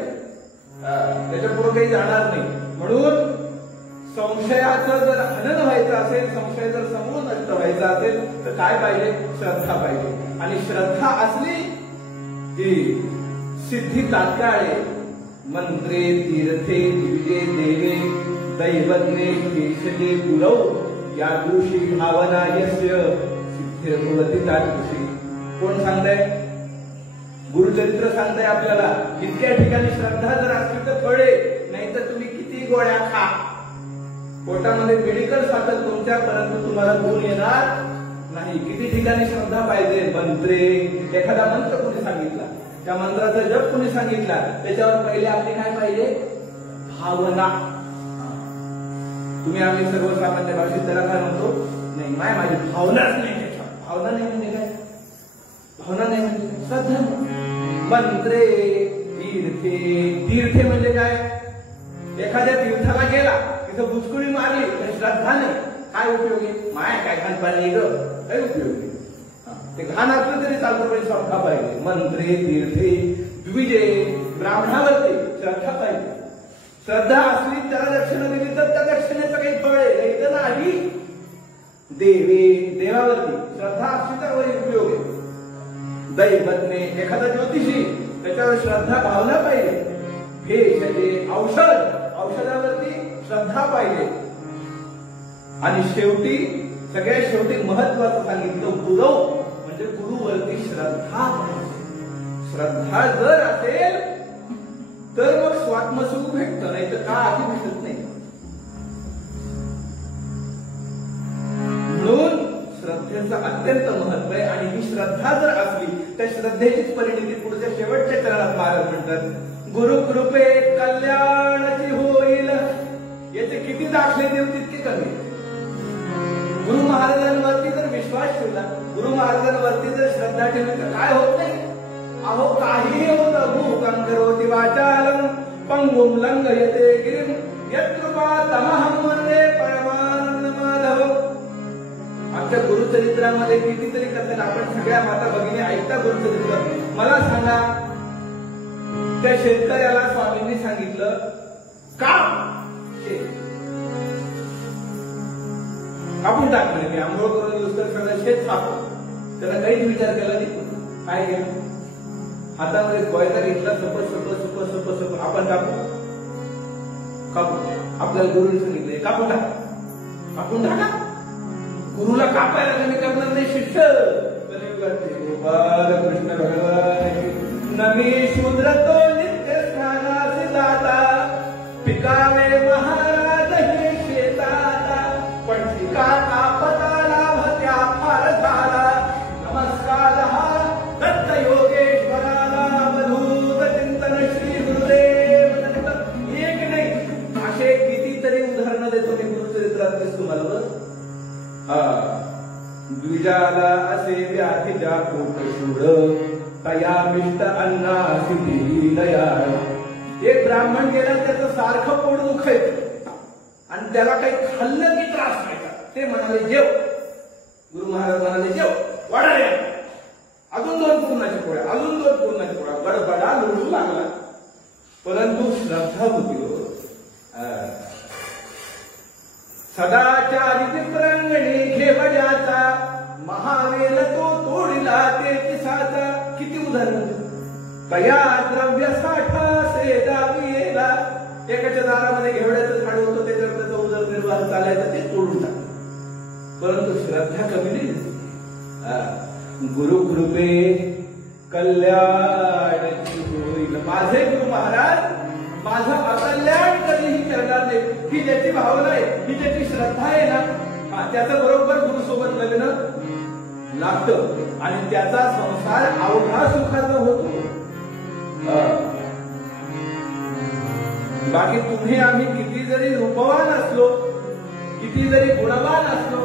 त्याच्या पुढे काही जाणार नाही. म्हणून संशयाचं जर हनन व्हायचं असेल, संशय जर समूळ नष्ट व्हायचा असेल तर काय पाहिजे? श्रद्धा पाहिजे. आणि श्रद्धा असली की सिद्धी तात्काळे. मंत्रे तीर्थे दिव्ये देवे दैवज्ञे केशके गुरव या दिवशी भावना यस्य सिद्धिर्भवति तादृशी. कोण सांगताय? गुरुचरित्र सांगताय आपल्याला. इतक्या ठिकाणी श्रद्धा जर असली तर फळे, नाही तर तुम्ही किती गोळ्या खा, पोटामध्ये मेडिकल साधन तुमच्या, परंतु तुम्हाला गुण येणार नाही. किती ठिकाणी श्रद्धा पाहिजे. मंत्रे, एखादा मंत्र कोणी सांगितला, त्या मंत्राचा जप कोणी सांगितला, त्याच्यावर पहिले आपली काय पाहिजे? भावना. तुम्ही आम्ही सर्वसामान्य भाषेत त्याला काय म्हणतो? नाही, माझी भावनाच नाही. भावना नाही म्हणजे काय? भावना नाही म्हणजे श्रद्धा. मंत्रे, तीर्थे. तीर्थे म्हणजे काय? एखाद्या तीर्थाला गेला, तिथं बुचकुळी मारली तर श्रद्धा नाही. काय उपयोगी? माया काय घाण पाणी ग, काही उपयोगी. ते घाण असलं तरी चालतं, पण श्रद्धा पाहिजे. मंत्रे, तीर्थे, द्विजे. ब्राह्मणावरती श्रद्धा पाहिजे. श्रद्धा असली, त्याला दक्षिणा दिली तर त्या दक्षिणेचं काही फळ आहे, नाही तर नाही. देवे, देवावरती श्रद्धा असली तर वरी उपयोग आहे. दैवज्ञ, एखादा ज्योतिषी, त्याच्यावर श्रद्धा भावना पाहिजे. भेषजे, औषध, औषधावरती श्रद्धा पाहिजे. आणि शेवटी, सगळ्यात शेवटी महत्वाचं सांगितलं, गुरु, म्हणजे गुरुवरती श्रद्धा पाहिजे. श्रद्धा जर असेल तर मग स्वात्मसुख भेटतं, नाही तर काही भेटत नाही. म्हणून श्रद्धेचं अत्यंत महत्व आहे. आणि ही श्रद्धा जर असली, त्या श्रद्धेचीच परिणिती पुढच्या शेवटच्या चरणात महाराज म्हणतात, गुरु कृपे कल्याणाची होईल. याचे किती दाखले देऊ तितके कमी. गुरु महाराजांवरती जर विश्वास ठेवला, गुरु महाराजांवरती जर श्रद्धा ठेवली तर काय होत नाही. अहो काहीही होतं. भूकं करोति वाचालं पंगुं लंघयते गिरिं यत्कृपातमहं वन्दे परमानंद माधव. आमच्या गुरुचरित्रामध्ये कितीतरी कथन आपण सगळ्या माता भगिनी ऐकता गुरुचरित्र. मला सांगा, त्या शेतकऱ्याला स्वामींनी सांगितलं का कापून टाक म्हणे, मी आंघोळ करून दिवस सगळं शेत सापडतो. त्याला काहीच विचार केला नाही. काय घ्या, हातामध्ये कोयता घेतला, सप सप सप सप सप आपण कापू कापू. आपल्याला गुरुने सांगितलंय कापून टाका, कापून टाका. गुरुला कापायला कमी करणार नाही शिष्य. गोपाल कृष्ण भगवान नमी शूद्र तो नित्य स्थानासी दाता, पिकावे महाराज हे शेताता, पण पिका कापता लाभत्या फार झाला. नमस्कार हा दत्त योगेश्वराला, अवधूत चिंतन श्री गुरुदेव दत्त. एक नाही, असे कितीतरी उदाहरणं देतो मी गुरुचरित्रात तुम्हाला. द्विजाला असे व्याधीच्या पोटशूळ, तया मिष्ट अन्नासी दयाळ. एक ब्राह्मण गेला, त्याचं सारखं पोट दुखायचं आणि त्याला काही खाल्लं की त्रास व्हायचा. ते म्हणाले जेव. गुरु महाराज म्हणाले जेव, वाढा रे, अजून 2 पूर्णाच्या पोळ्या, अजून 2 पूर्णाच्या पोळ्या. गडबडा लुडू लागला, परंतु श्रद्धा होती. सदाचारी प्रंगणी घेवड्याचा, महावेल तो तोडिला ते किसाचा. किती उदाहरण. कया द्रव्य साठा से दाविला. एकाच्या दारामध्ये घेवड्याचं झाड होतं, त्याच्यावर त्याचा उदरनिर्वाह चालायचा, ते तोडून टाकलं. परंतु श्रद्धा कमी नाही. गुरु कृपे कल्याणाची होईल. माझे गुरु महाराज माझं अकल्याण कधीही करणार नाही. ही ज्याची भावना आहे, ही ज्याची श्रद्धा आहे ना, त्याचं बरोबर गुरु सोबत लग्न लागतं आणि त्याचा संसार अवघा सुखाचा होतो. बाकी तुम्ही आम्ही किती जरी रूपवान असलो, किती जरी गुणवान असलो,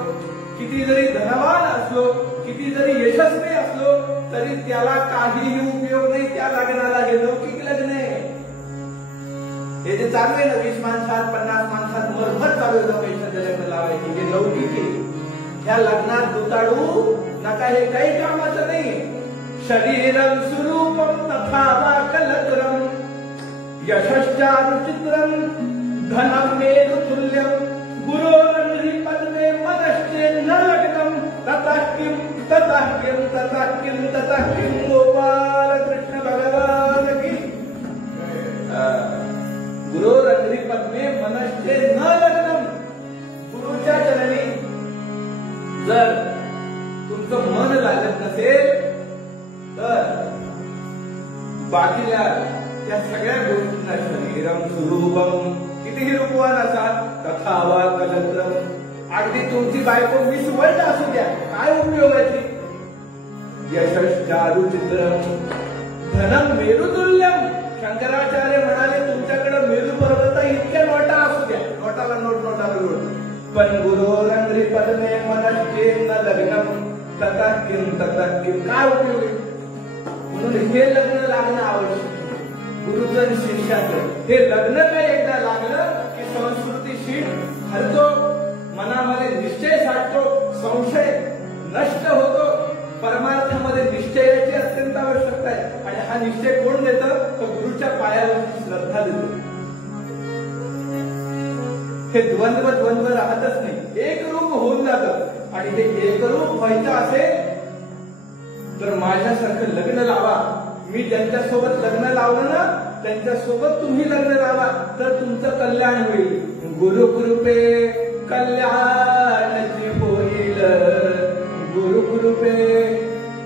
किती जरी धनवान असलो, किती जरी यशस्वी असलो, तरी त्याला काहीही उपयोग नाही. त्या लग्नाला हे लौकिक लग्न आहे. हे जे चालू आहे ना, 20 माणसात 50 माणसात मरभर चालू आहे पैशाचं लग्न लावायचे, हे लौकिक आहे. ह्या लग्नात दुताडू नका, हे काही कामाचं नाही. शरीरं स्वरूपं तथा वा कलत्रं, यशश्चारुचित्रं धनं मेरुतुल्यं, गुरोरन्हि पद्मे मनश्चे न लग्नं, ततः किं ततः किं ततः किं ततः किं. गोपाल कृष्ण भगवान की. गुरोरन्हि पद्मे मनश्चे न लग्नं. गुरुच्या चरणी जर तुमचं मन लागत नसेल तर बाकील्या त्या सगळ्या गोष्टींना शरीरम स्वरूपम कितीही रूपवान असा तथा वा कलत्रम अगदी तुमची बायको 20 वर्ष असू द्या काय उपयोगाची यशस् चारुचित्रम धनम मेरुतुल्यम शंकराचार्य म्हणाले तुमच्याकडे मेरू पर्वत इतक्या नोटा असू द्या नोटाला नोट पण गुरोरंद्री पदने मनश्चेन लग्नम तथा किम काय उपयोग म्हणून हे लग्न लागणं आवश्यक गुरुजन शिष्याचं हे लग्न काय एकदा लागलं की संस्कृती हरतो मनामध्ये निश्चय साधतो संशय नष्ट होतो परमार्थामध्ये निश्चयाची अत्यंत आवश्यकता आहे आणि हा निश्चय कोण देतं तर गुरुच्या पायावरची श्रद्धा देतो हे द्वंद्व राहतच नाही एक रूप होऊन जातं आणि हे एकरूप व्हायचं असेल तर माझ्यासारखं लग्न लावा मी ज्यांच्यासोबत लग्न लावलं ना त्यांच्यासोबत तुम्ही लग्न लावा तर तुमचं कल्याण होईल गुरुकृपे कल्याणाची होईल गुरुकृपे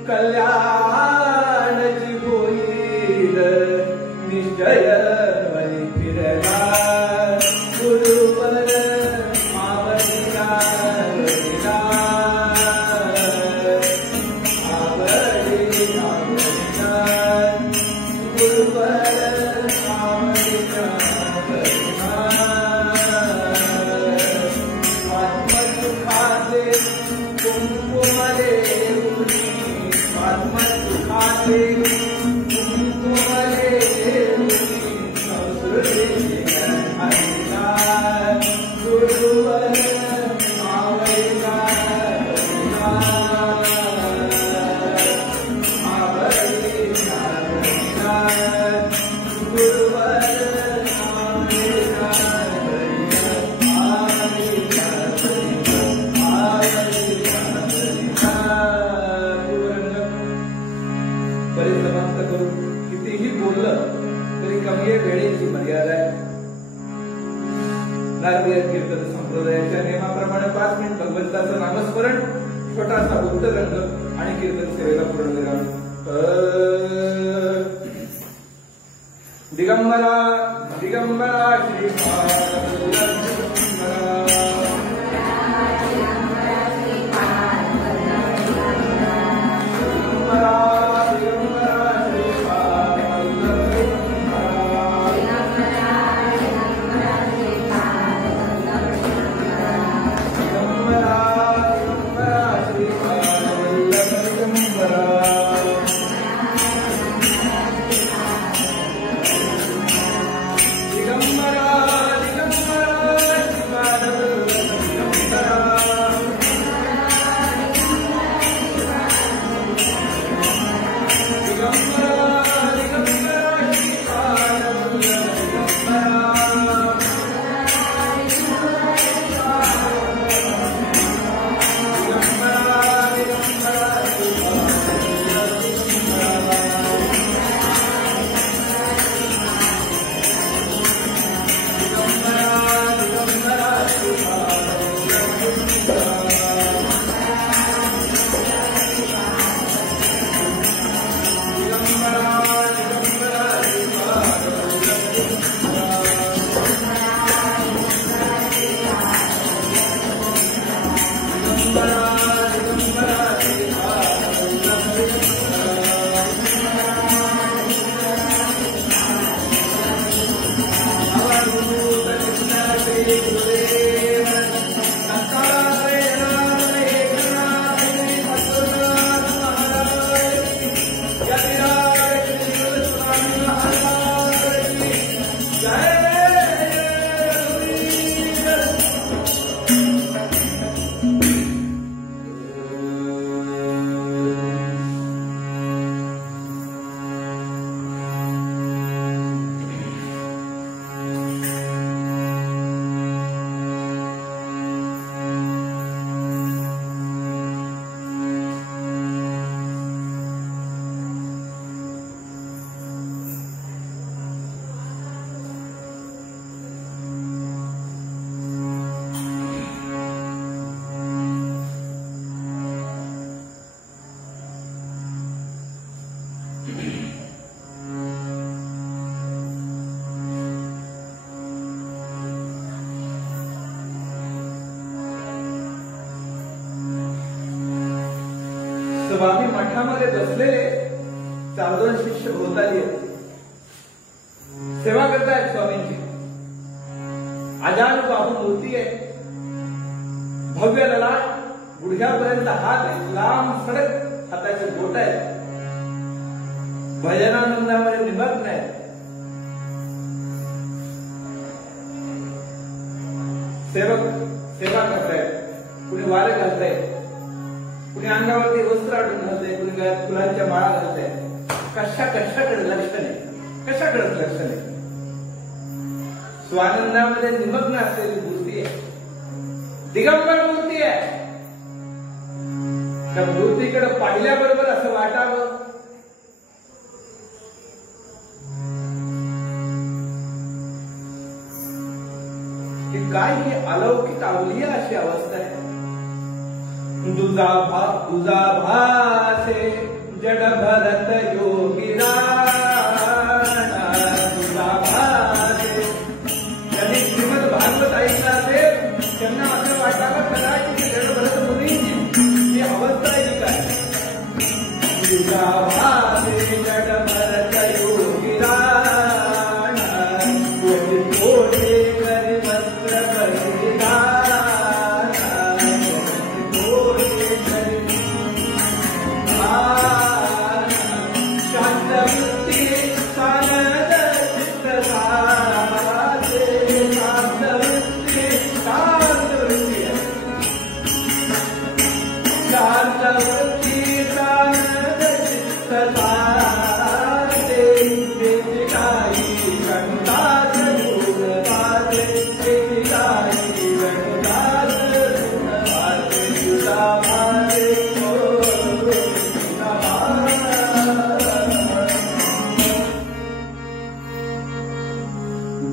कल्याणाची होईल निश्चय वरी फिरला गुरुवर कितीही बोललं तरी कमी वेळेची मर्यादा आहे नारदीय कीर्तन संप्रदायाच्या नियमाप्रमाणे 5 मिनिट भगवंताचं नामस्मरण छोटासा उत्तरंग आणि कीर्तन सेवेला पूर्ण विराम दिगंबरा दिगंबरा स्वामी मठामध्ये बसलेले 4-2 शिष्य भोवताली सेवा करतायत स्वामींची. आजान बाहू मूर्ती आहे, भव्य ललाट, गुडघ्यापर्यंत हात आहे, लांब सडक हाताचे बोट आहेत, भजनानंदामध्ये निमग्न आहे. सेवक सेवा करतायत, कुणी वारे घालतायत, कुणी अंगावरती वस्त्र आढळून घालतंय, कुणी गळ्यात फुलांच्या माळा घालतंय. कशाकडे लक्ष नाही, कशाकडे लक्ष नाही. स्वानंदामध्ये निमग्न असलेली मूर्ती आहे, दिगंबर मूर्ती आहे. त्या मूर्तीकडे पाहिल्याबरोबर असं वाटावं की काय ही अलौकिक अवलिया अशी अवस्था आहे. तुझा भासे जड भरत योगिरा, तुझा भासे. त्यांनी श्रीमद भागवत ऐकलं असेल, त्यांना असं वाटावं कदाचित की जड भरत मुनींची ही अवस्था आहे की काय. तुझा भासे जड भरत योगिरा,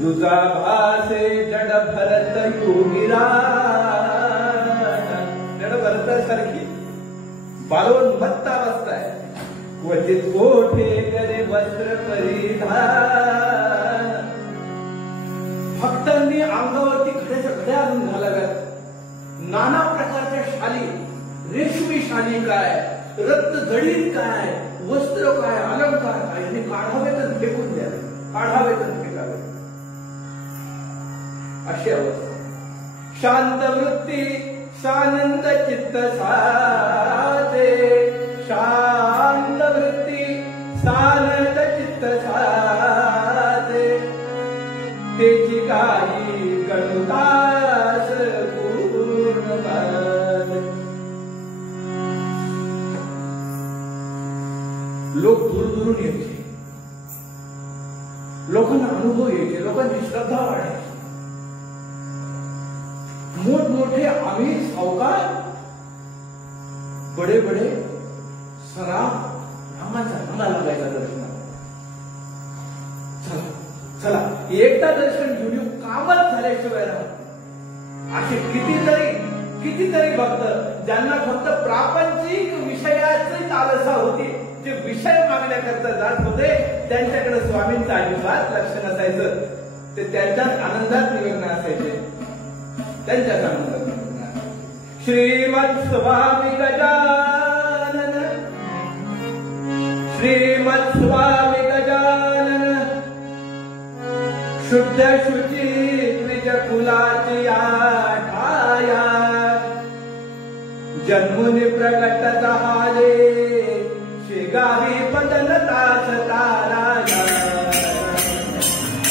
तुझा भासे जड भरत योगिरा. जड भरतासारखी बालोन्मत्त अवस्था आहे. क्वचित कोठे करे वस्त्र परिधान. भक्तांनी अंगावरती खड्याच्या खड्या आणून घालाव्यात. नाना प्रकारच्या शाली, रेशमी शाली काय, रत्नजडीत काय, वस्त्र काय, अलंकार काय, हे काढावेत आणि फेकून द्यावे, काढावेत आणि फेकावे. अशी अवस्था. शांत वृत्ती सानंद चित्त साचे, शांत वृत्ती सानंद चित्त साचे. तेची काही गणुतास पूर्ण पाले. लोक दूर यायचे, लोकांना अनुभव यायचे, लोकांची श्रद्धा वाढायची. मोठमोठे अमीर सावकार, बडे बडे सराफ रामाच्या नाला लागायचा दर्शनाला. चला चला एकदा दर्शन घेऊन कामच झाल्याशिवाय राहत. असे कितीतरी भक्त ज्यांना फक्त प्रापंचिक विषयाची लालसा होती, जे विषय मागण्याकरता जात होते, त्यांच्याकडे स्वामींचं अजिबात लक्ष नसायचं. ते त्यांच्याच आनंदात निमग्न असायचे, त्यांच्याच आनंदात निमग्न. श्रीमद स्वामी गजानन, श्रीमद स्वामी गजानन. शुद्ध शुची द्विज कुलाची आठाया, जन्मुनी प्रगट झाले, शेगावी पदनतास तारा.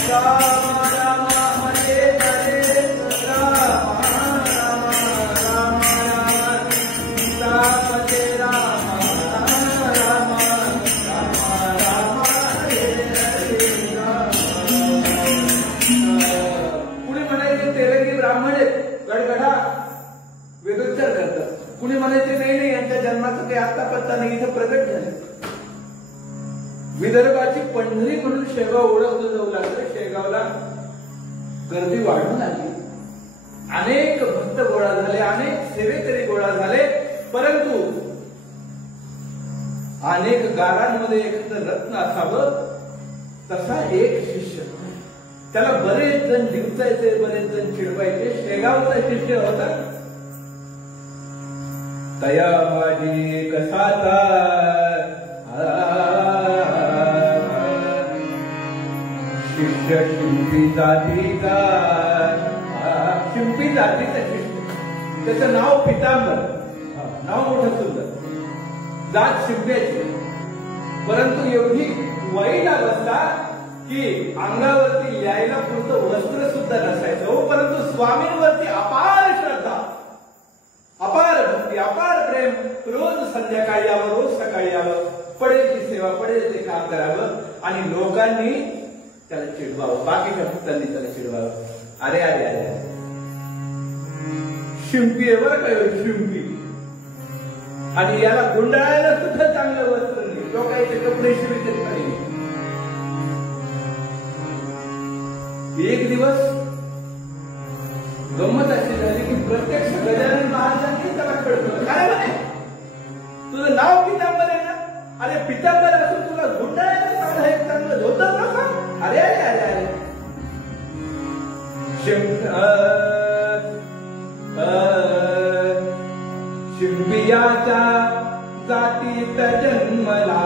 राम राम हरे हरे, राम राम राम राम, राम हरे राम, राम राम राम हरे हरे. कुणी म्हणायचे तेलंगी ब्राह्मण आहेत, गडगडा वेदोच्चार करतात. कुणी म्हणायचे नाही, यांच्या जन्माचं काही आता पत्ता नाही, इथं प्रगट झाले. विदर्भाची पंढरी म्हणून शेगाव ओळखलं जाऊ लागलं. शेगावला गर्दी वाढून आली, अनेक भक्त गोळा झाले, अनेक सेवेकरी गोळा झाले. परंतु अनेक गारांमध्ये एखादं रत्न असावं तसा एक शिष्य. त्याला बरेच जण डिवचायचे, बरेच जण चिडवायचे. शेगावचा शिष्य होता दया माझी कसाता शिष्य शिंपी जातीचा शिंपी जातीचा शिष्य, त्याचं नाव पितांबर, नाव मोठं सुंदर, जात शिंप्याची, परंतु एवढी वाईट अवस्था की अंगावरती लिहायला पुरतं वस्त्र सुद्धा नसायचं, परंतु स्वामींवरती अपार श्रद्धा, अपार भक्ती, अपार प्रेम, रोज संध्याकाळी यावं, रोज सकाळी यावं, पडेल ती सेवा, पडेल ते काम करावं आणि लोकांनी त्याला चिडवावं, बाकीच्या भक्तांनी त्याला चिडवावं. अरे अरे अरे शिंपी आहे बरं काय, शिंपी, आणि याला गुंडाळायला सुद्धा चांगलं वस्त्र नाही, लोकांचे कपडे शिवित नाही. एक दिवस गंमत अशी झाली की प्रत्यक्ष गजानन महाराजांनी त्याला कळलं, काय म्हणे, तुझं नाव पितांबर आहे ना, अरे पितांबर असून तुला गुंडाळायला चांगलं एक चांगलं धोतर नका. अरे अरे अरे अरे शिंपियाच्या जातीत जन्मला,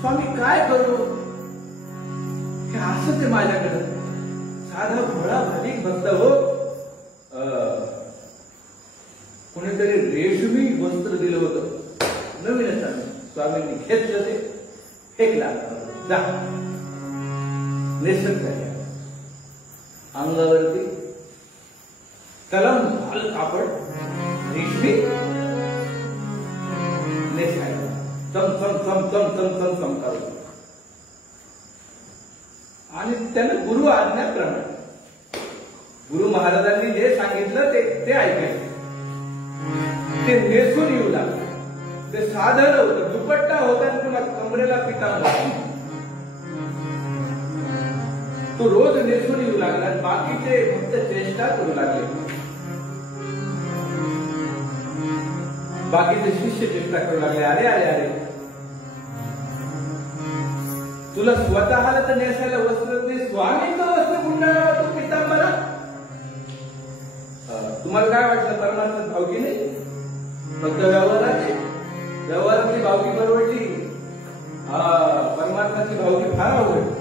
स्वामी काय करू, हे असं ते माझ्याकडे साधा भोळा भाविक भक्त हो, कोणीतरी रेशमी वस्त्र दिलं होतं नवीनच आलं, स्वामींनी घेतलं, ते फेकला, जा नेसत झाल्या अंगावरती कलम लाल कापड रेशमी नेसायला चम चम चम चम चम चम चमकावं, आणि त्यानं गुरु आज्ञाप्रमाणे गुरु महाराजांनी जे सांगितलं ते ऐकायचं, ते नेसून येऊ लागलं. ते साधं होतं, दुपट्टा होता आणि तुला कमरेला पितांबर, तो रोज नेसून येऊ लागला आणि बाकीचे फक्त चेष्टा करू लागले, बाकीचे शिष्य चेष्टा करू लागले. अरे अरे अरे तुला स्वतःला तर नेसायला वस्त्र नाही, स्वामींचं वस्त्र गुंडाळा तो पितांबरा. तुम्हाला काय वाटलं, परमार्थात भावकी नाही, फक्त व्यवहारातली भावकी परवडली, परमार्थाची भावकी फार आवडली.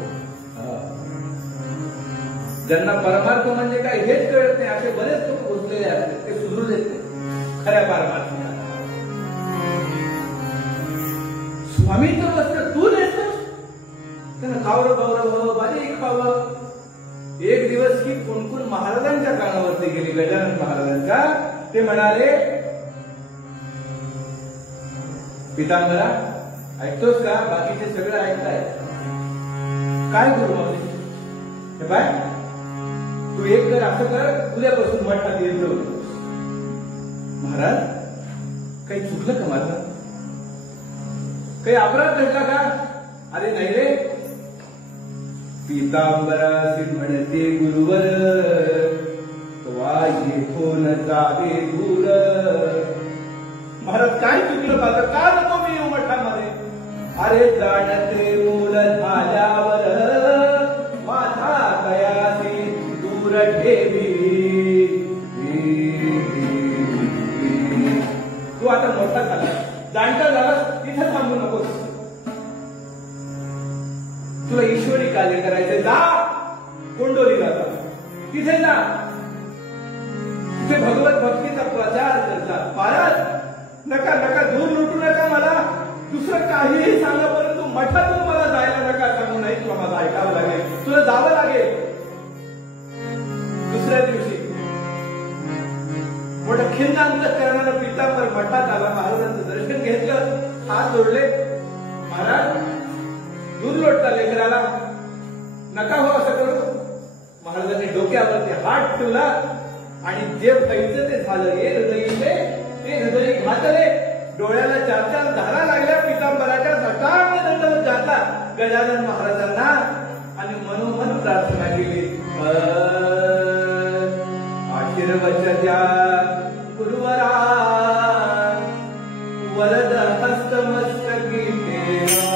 ज्यांना परमार्थ म्हणजे काय हेच कळत नाही असे बरेच लोक बसलेले असतात, ते सुधरू देत नाही खऱ्या परमार्थाला. स्वामींचं वस्त्र तू नेसतोस, त्यांना कावरं बावरं बारीक खावं. एक दिवस ही कुणकुण महाराजांच्या कानावरती गेली, गजानन महाराजांच्या. ते म्हणाले, पितांबरा ऐकतोस का, बाकीचे सगळं ऐकताय, काय करू मावशी, हे बाय तू एक कर, असं कर, उद्यापासून मठात येतो. महाराज काही चुकलं का माझं, काही अपराध घडला का. अरे नाही रे, पितांबरासी म्हणते गुरुवर, येथून जावे दूर. महाराज काय चुकलं माझं, का नको मी येऊ मठामध्ये? अरे जाणते मूल झाल्यावर माझा कयासी दूर ठेवी. तू आता मोठा झाला, जाणता झाला, तिथे थांबू नकोस. तुला ईश्वरी कार्य करायचे, जा कोंडोलीला जा, तिथे जा, तिथे भगवत भक्तीचा प्रचार करता. महाराज नका नका, दूर लुटू नका मला, दुसरं काहीही सांगा, परंतु मठातून मला जायला नका सांगू. नाही तुला माझं ऐकावं लागेल, तुला जावं लागेल. दुसऱ्या दिवशी मोठं खिन्नांत करणारा पितांबर मठात आला. महाराजांचं दर्शन घेतलं, हात जोडले. महाराज दूर लोटता लेकराला, नका हो असं करू. महाराजांनी डोक्यावरती हात ठेवला आणि जे व्हायचं ते झालं. ते हृदय घातले. डोळ्याला चार चार धारा लागल्या पितांबराच्या. सटांग दंडवत जाता गजानन महाराजांना आणि मनोमन प्रार्थना केली. आशीर्वचत्या गुरुवरा वरद हस्तमस्तकी ठेवा.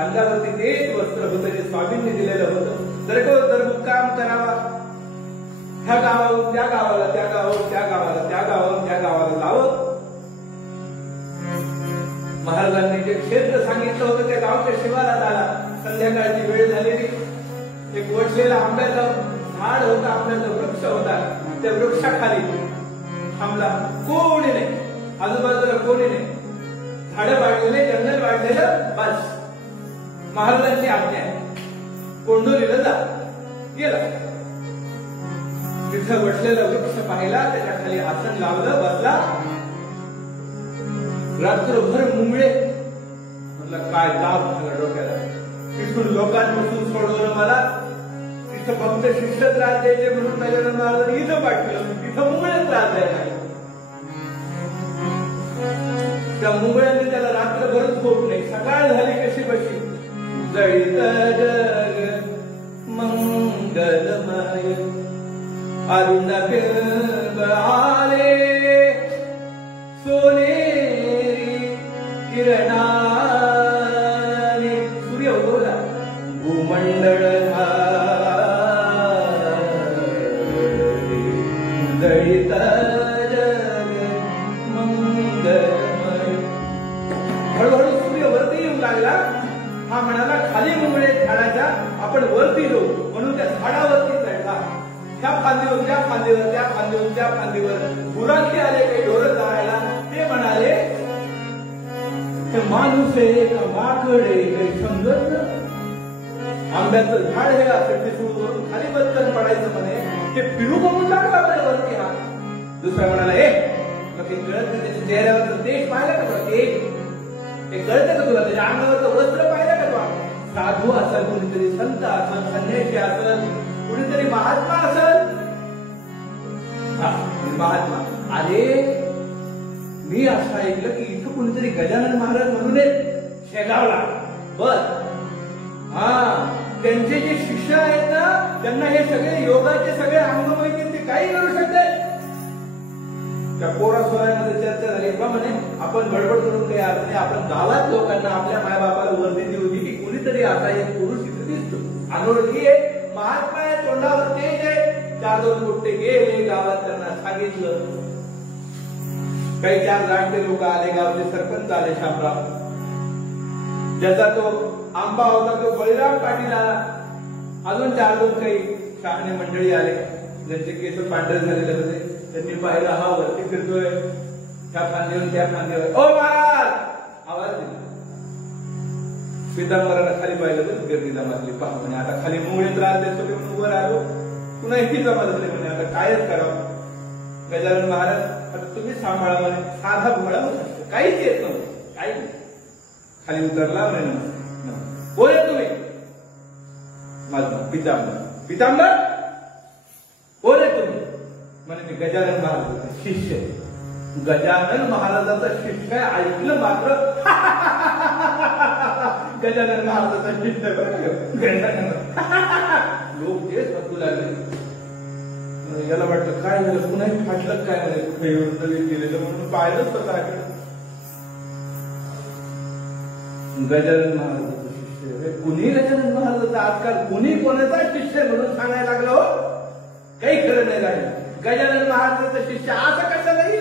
अंगावरती तेच वस्त्र होतं जे स्वामींनी दिलेलं होतं. दर मुक्काम करावा, ह्या गावाहून त्या गावाला, त्या गावाहून त्या गावाला, त्या गावाहून त्या गावाला जावं. महाराजांनी जे क्षेत्र सांगितलं होतं त्या गावच्या शिवारात आला. संध्याकाळची वेळ झालेली. एक वडलेला आंब्याचं झाड होतं, आंब्याचा वृक्ष होता. त्या वृक्षाखाली थांबला. कोणी नाही, आजूबाजूला कोणी नाही. झाडं वाढलेले, जंगल वाढलेलं. बस महाराजांची आज्ञा कोंडोलीला जा. गेला. तिथं वडलेला वृक्ष पाहिला, त्याच्या खाली आसन लावलं, बसला. रात्रभर मुंगळे. म्हटलं काय दाब झाला डोक्याला. तिथून लोकांपासून सोडवलं मला. तिथं फक्त शिष्य त्रास द्यायचे म्हणून पहिल्यांदा महाराजांनी इथं पाठवलं. तिथं मुंगळे त्रास द्यायला. त्या मुंगळ्यांनी त्याला रात्रभर झोप नाही. सकाळ झाली कशी बशी. जळीत जग मंगलमय अरुण बिंब आले सोनेरी किरणाने. सूर्य उगवला. भूमंडळ जळीत जग मंगलमय. हळूहळू सूर्य वरती येऊ लागला. हा म्हणाला खाली मुंगळे झाडाच्या, आपण वरती जाऊ. म्हणून त्या झाडावरती चढला. त्या फांदीवर, त्या फांदीवर, त्या फांदीवर, त्या फांदीवर. गुराखी आले काही ढोरं जायला. ते म्हणाले हे माणूस आहे का माकड आहे काही समजत ना. आंब्याचं झाड हे असं वरून खाली बदकन पडायचं म्हणे ते पिरू बघून लागला म्हणे वरती हा. दुसरा म्हणाला हे ते कळत नाही त्याच्या चेहऱ्यावरचं देश पाहिलं का तुला ते कळतं का तुला त्याच्या अंगावरचं वस्त्र पाहिलं का तुला. साधू असेल कुणीतरी संत असेल संन्यासी असेल कुणीतरी महात्मा असेल महात्मा. अरे मी असं ऐकलं की इथं कुणीतरी गजानन महाराज म्हणून शेगावला बर हा त्यांचे जे शिष्य आहेत ना त्यांना हे सगळे योगाचे सगळे अंग माहिती ते काही करू शकतात. त्या पोरा सोहळ्यामध्ये चर्चा झाली बा म्हणे आपण बडबड करून काही अर्थ नाही. आपण गावात लोकांना आपल्या मायबापाला वर्दी देऊ दे की कुणीतरी आता एक पुरुष इथे दिसतो अनोळखी आहे महात्मा आहे तोंडावर तेज आहे. 4-2 मोठे गेले गावात त्यांना सांगितलं. काही 4 जाणते लोक आले गावचे सरपंच आले शामराव ज्याचा तो आंबा होता तो बळीराम पाटील आला. अजून 4-2 काही शहाणे मंडळी आले ज्यांचे केस पांढरे झालेले होते. त्यांनी पाहिलं हा वरती फिरतोय त्या फांदीवर त्या फांदीवर ओ महाराज आवाज दिला. पितांबराला खाली पाहिलं तर गर्दी जमातली पहा म्हणे आता खाली मुळे त्रास देतो ते म्हणून वर आलो पुन्हा इथे जमातले म्हणे आता कायच करावं. गजानन महाराज आता तुम्ही सांभाळा म्हणे साधा भोळा होता काहीच येत नव्हतं काही नाही. खाली उतरला म्हणे कोण आहे तुम्ही. माझं पितांबर कोण आहे तुम्ही म्हणे मी गजानन महाराजांचा शिष्य. गजानन महाराजांचा शिष्य ऐकलं मात्र गजानन महाराजांचा शिष्य गजानन लोक तेच हसू लागले. याला वाटलं काय झालं पुन्हा फाटलं काय म्हणे कुठे येऊन गेलेलं म्हणून पाहिलंच स्वतःकडे. गजानन महाराजांचा शिष्य कुणी गजानन महाराजांचा आजकाल कुणी कोणाचा शिष्य म्हणून सांगायला लागलं हो काही खरं नाही राहिलं. गजानन महाराजांचा शिष्य असं कसं नाही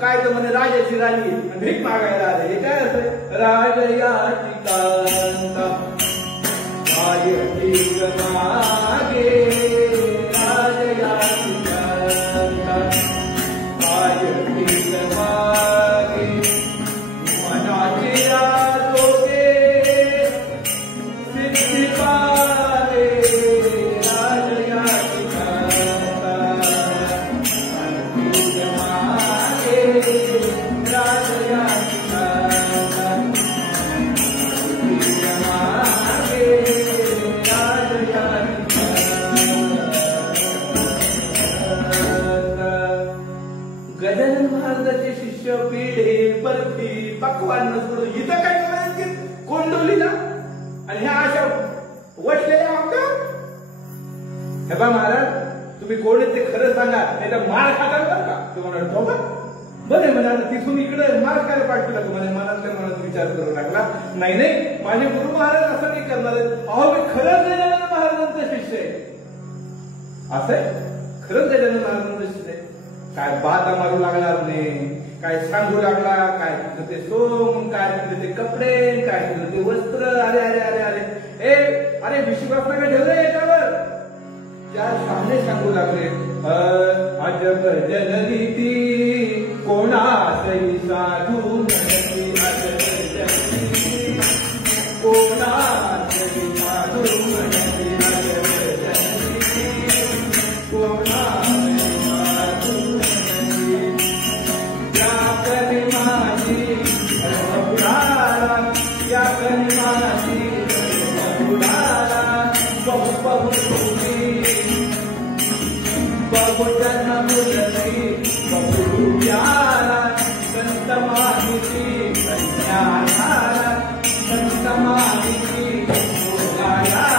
काय तर म्हणे राजाची राणी भीक मागायला आले. हे काय असं राजयाची कांता मागे राजयाची कांता मागे मनाची राजोगे सिद्धी पाले राजयाची गजानन महाराजांचे शिष्य पेढे बर्फी पक्वान सोडून इथं काय करायचं कोंडोलीला आणि ह्या अशा वसलेल्या वागतात. हे बा महाराज तुम्ही कोण ते खरं सांगा नाही तर मार खाता का तुम्हाला ठोका बरे म्हणे आता तिथून इकडे मार काय पाठवला तुम्हाला मनातल्या मनात विचार करू लागला. नाही माझे गुरु महाराज असं नाही करणार आहेत. अहो मी खरंच गजानन महाराजांचा शिष्य आहे असं आहे खरंच गजानन महाराजांचा शिष्य आहे. काय बाता मारू लागणार नाही काय सांगू लागला काय तिथं ते सोंग काय तिथं ते कपडे काय तिथं ते वस्त्र अरे अरे अरे अरे अरे विश्वास नका ठेवलं याच्यावर. 4 शहाणे सांगू लागले अजब जनरीती कोणासही साधू म्हणती अजब जनरीती कोणासही साधू म्हणती अजब जनरीती कोणासही साधू म्हणती या कनिमाची बुडाला या कनिमाची बुडाला बहु बहुजन मुलती बहुरुप्याला संत माहिती ज्ञानाला संत माहिती गायाला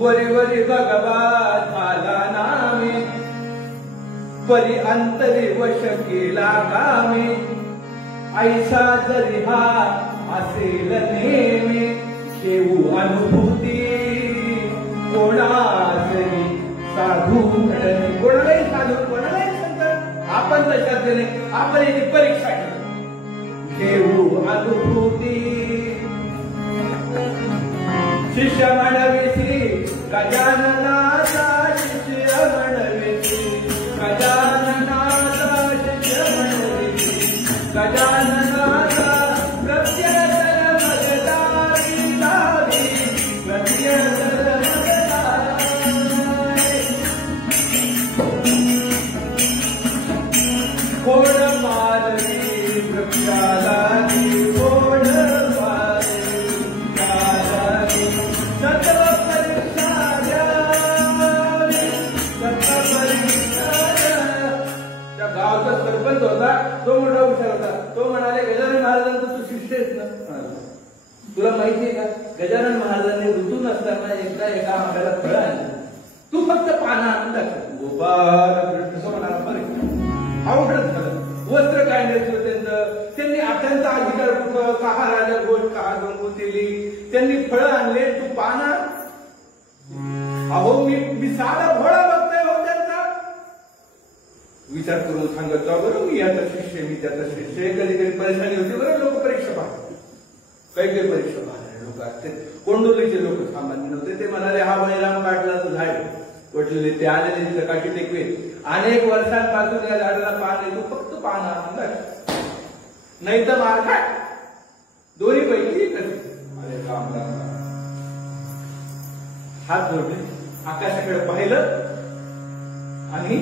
वरी वरी भगवान झाला नामे परी अंतरी वश केला कामे ऐसा जरी हा असेल नेमे घेऊ अनुभूती कोणासही साधू म्हणती कोणालाही साधू कोणालाही संत आपण विचारते नाही, आपण याची परीक्षा घेऊ अनुभूती. शिष्य म्हणविसी गजाननाचा, शिष्य म्हणविसी गजाननाचा, शिष्य म्हणविसी गजाननाचा. प्रत्यतर मगदारी लावी, प्रत्यतर मगदारी. कोण मारली वृक्षाला, कोण मारली वृक्षाला. सत्व परीक्षा द्यावी, सत्व परीक्षा द्यावी. त्या गावचा सरपंच होता, तो मोठा हुशार होता. तो म्हणाले, गजानन महाराजांचा तू शिष्य आहेस ना, तुला माहितीये का गजानन महाराजांनी ऋतू नसताना एकदा एका आंब्याला फळं आणलं, तू फक्त पानं आणून दाखव. गोपाळ कसं म्हणाला, आवडत झालं. वस्त्र काय नेसलं त्यांचं, त्यांनी आठ्यांचा अधिकार होतं, कहा राजा गोष्ट कहा गंगू दिली. त्यांनी फळं आणले, तू पाना. अहो मी साधा भोळा बघतोय हो त्यांचा. विचार करून सांगत जाऊ बरं, मी याचा शिष्य, मी त्याचा शिष्य. कधी कधी परेशानी होती बरं, लोक परीक्षा पाहतात, काही काही परीक्षा पाहणारे लोक असते. कोंडोलीचे लोक सामान्य नव्हते. ते म्हणाले, हा बळीराम पाटलाचं झाड वटलेले, ते आलेले तिथं काठी टेकवे. अनेक वर्षांपासून या झाडाला पान येतो, फक्त पान आणून दाखव, नाही तर मार खाय. दोन्ही पैकी एकच. अरे राम राम. हात जोडले, आकाशाकडे पाहिलं आणि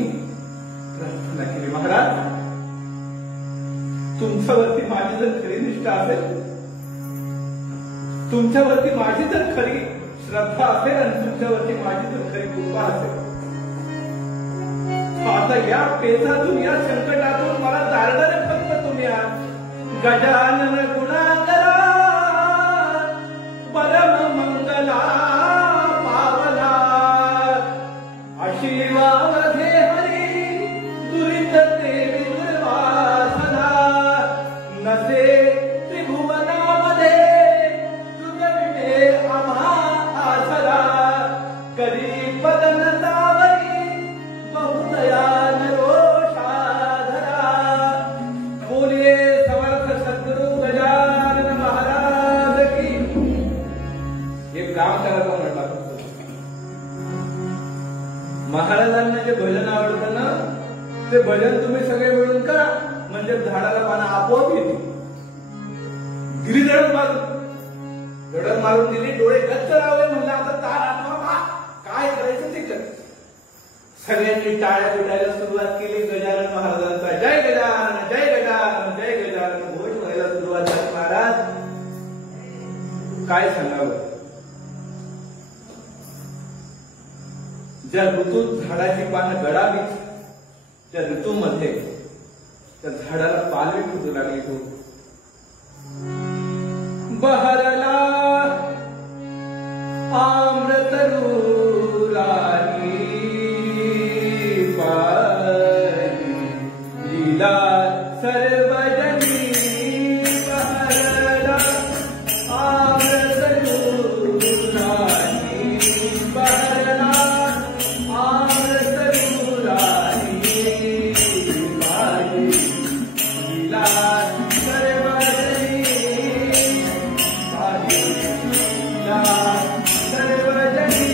प्रार्थना केली, महाराज तुमच्यावरती माझी जर खरी निष्ठा असेल, तुमच्यावरती माझी जर खरी श्रद्धा असेल आणि तुमच्यावरती माझी जर खरी कृपा असेल, आता या पेचातून, या संकटातून मला तारणारे फक्त तुम्ही आहात. गजानन गुणाकरा, परम मंगला पावला. आशीर्वादे हरी, दुरित देवी दुर्वासना. नसे त्रिभुवनामध्ये तुझविणे आम्हा आसरा. करी पदनतावरी बहुदयान रोषाधरा. बोलिये समर्थ सद्गुरु गजानन महाराज की. एक काम करायचं म्हटलं, महाराजांना जे भजन आवडतं ना, ते भजन तुम्ही सगळे मिळून करा, म्हणजे झाडाला पानं आपोआप येतील. दिली दडप मारून, दडप मारून दिली, डोळे गच्च लावले, म्हणलं आता तार आणवा, काय करायचं ते कर. सगळ्यांनी टाळ्या पिटायला सुरुवात केली. गजानन महाराजांचा जय गजानन, जय गजानन, जय गजानन घोष व्हायला सुरुवात झाली. महाराज काय सांगावं, ज्या ऋतूत झाडाची पानं गळावी, त्या ऋतूमध्ये त्या झाडाला पालवी फुटू लागली. तो बहरला आम्रतरू राणी पाणी, लीला सर्वजनी. बहरला आम्रतरू राणी, बहरला आम्रतरू राणी पाणी, लीला सर्वजनी पाणी, लीला सर्वजनी.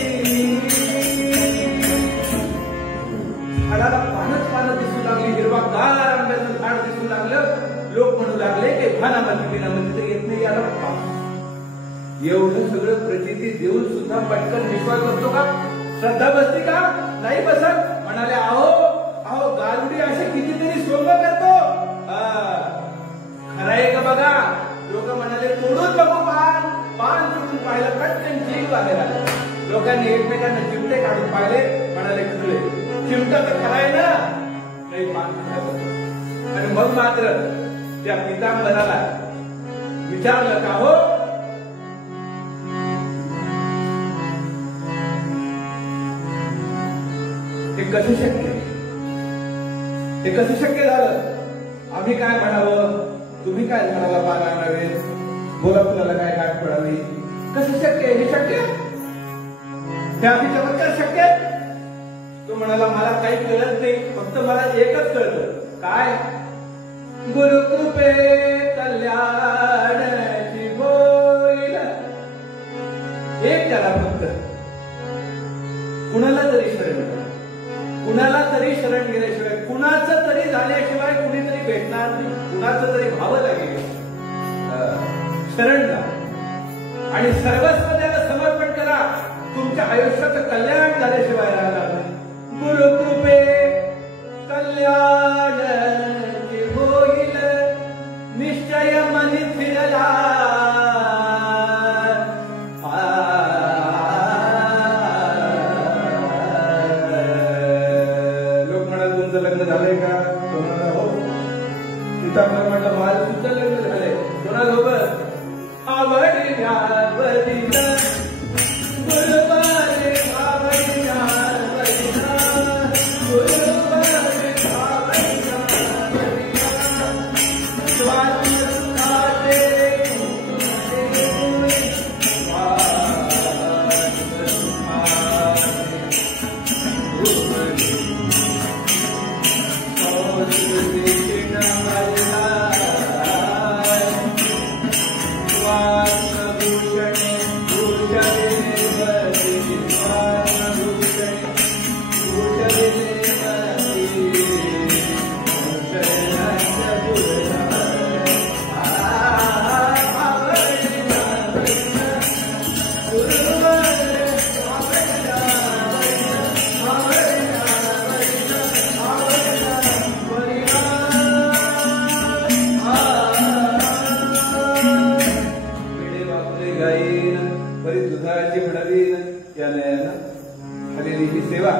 झाडाला पानच पानं दिसू लागली, हिरवागार आंब्याचं झाड दिसू लागलं. लोक म्हणू लागले की भानामध्ये तर येत नाही याला. एवढं सगळं प्रचिती देऊन सुद्धा पटकन विश्वास बसतो का, श्रद्धा बसती का, नाही बसत. म्हणाले, अहो अहो गारुडी असे कितीतरी सोंग करतो, खरं आहे का बघा. लोक म्हणाले, तोडून बघू पान. पान तोडून पाहिलं, पटकन जीव आलेला. लोकांनी एकमेकांना चिमटे काढून पाहिले, म्हणाले, खरे चिमटा तर खरा आहे ना, काही पान खायचं. आणि मग मात्र त्या पितांबराला विचारलं, का हो हे कसं शक्य, हे कसं शक्य झालं. आम्ही काय म्हणावं, तुम्ही काय झाडाला पान आणावे, बोला तुला काय गाठ पडावी, कसं शक्य आहे. हे शक्य, हे आम्ही चमत्कार शक्य. तो म्हणाला, मला काही कळत नाही, फक्त मला एकच कळतं, काय गुरुकृपे कल्याणाची होईल. एक त्याला फक्त कुणाला तरी शरण गेला, कुणाला तरी शरण गेल्याशिवाय, कुणाचं तरी झाल्याशिवाय कुणीतरी भेटणार नाही. कुणाचं तरी व्हावं लागेल. शरण जा आणि सर्वस्व त्याला समर्पण करा. तुमच्या आयुष्याचं कल्याण झाल्याशिवाय राहणार नाही. गुरुकृपे कल्याण होईल निश्चय मनी फिरला. लोक म्हणाल तुमचं लग्न झालंय का? कोणाला हो. पितांबर म्हटलं माझं सुद्धा लग्न झालंय. कोणासोबत? आवडीला वडिला गुरुवारे आवडीला वडिला गुरुवारे आवडीला वडिला स्वामी सुखाते सेवा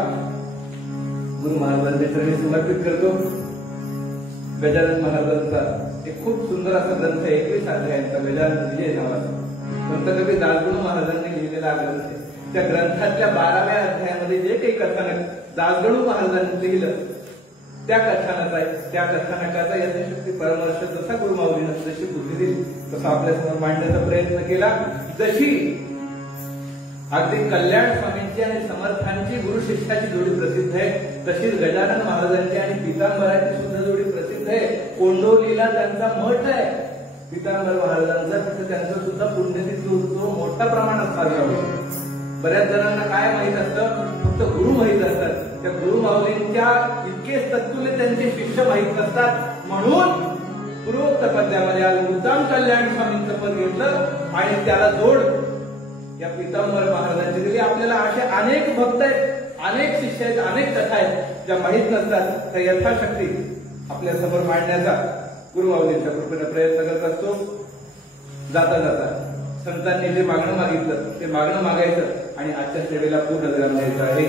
गुरु महाराजांच्या चरणी समर्पित करतो. गजानन महाराजांचा एक खूप सुंदर असा ग्रंथ आहे, 21 अध्यायांचा गजानन विजय नावाचा संत कवी दासगणू महाराजांनी लिहिलेला ग्रंथ आहे. त्या ग्रंथातल्या 12व्या अध्यायामध्ये जे काही कथानक दासगणू महाराजांनी लिहिलं त्या कथानकाचा यथाशक्ती परामर्श जसा गुरुमाऊलीनं जशी बुद्धी दिली तसा आपल्यासमोर मांडण्याचा प्रयत्न केला. जशी अगदी कल्याण स्वामींची आणि समर्थांची गुरु शिष्याची जोडी प्रसिद्ध आहे, तशीच गजानन महाराजांची आणि पितांबराची सुद्धा जोडी प्रसिद्ध आहे. कोंडोलीला त्यांचा मठ आहे पितांबर महाराजांचा, तिथे त्यांचं सुद्धा पुण्यतिथी उत्सव मोठ्या प्रमाणात साजरा होतो. बऱ्याच जणांना काय माहित असतं? फक्त गुरु माहित असतात. त्या गुरु माऊलींच्या इतकेच तत्तुले त्यांचे शिष्य माहित नसतात. म्हणून पूर्वोक्त पद्यामध्ये आज मुद्दाम कल्याण स्वामींचं पद घेतलं आणि त्याला जोड या पितांबर महाराजांची दिली. आपल्याला असे अनेक भक्त आहेत, अनेक शिष्य आहेत, अनेक कथा आहेत ज्या माहीत नसतात. त्या यथाशक्ती आपल्या समोर मांडण्याचा गुरुमाऊलींच्या कृपेने प्रयत्न करत असतो. जाता जाता संतांनी जे मागणं मागितलं ते मागणं मागायचं आणि आजच्या सेवेला पूर्ण ग्राम द्यायचा. हे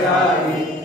Happy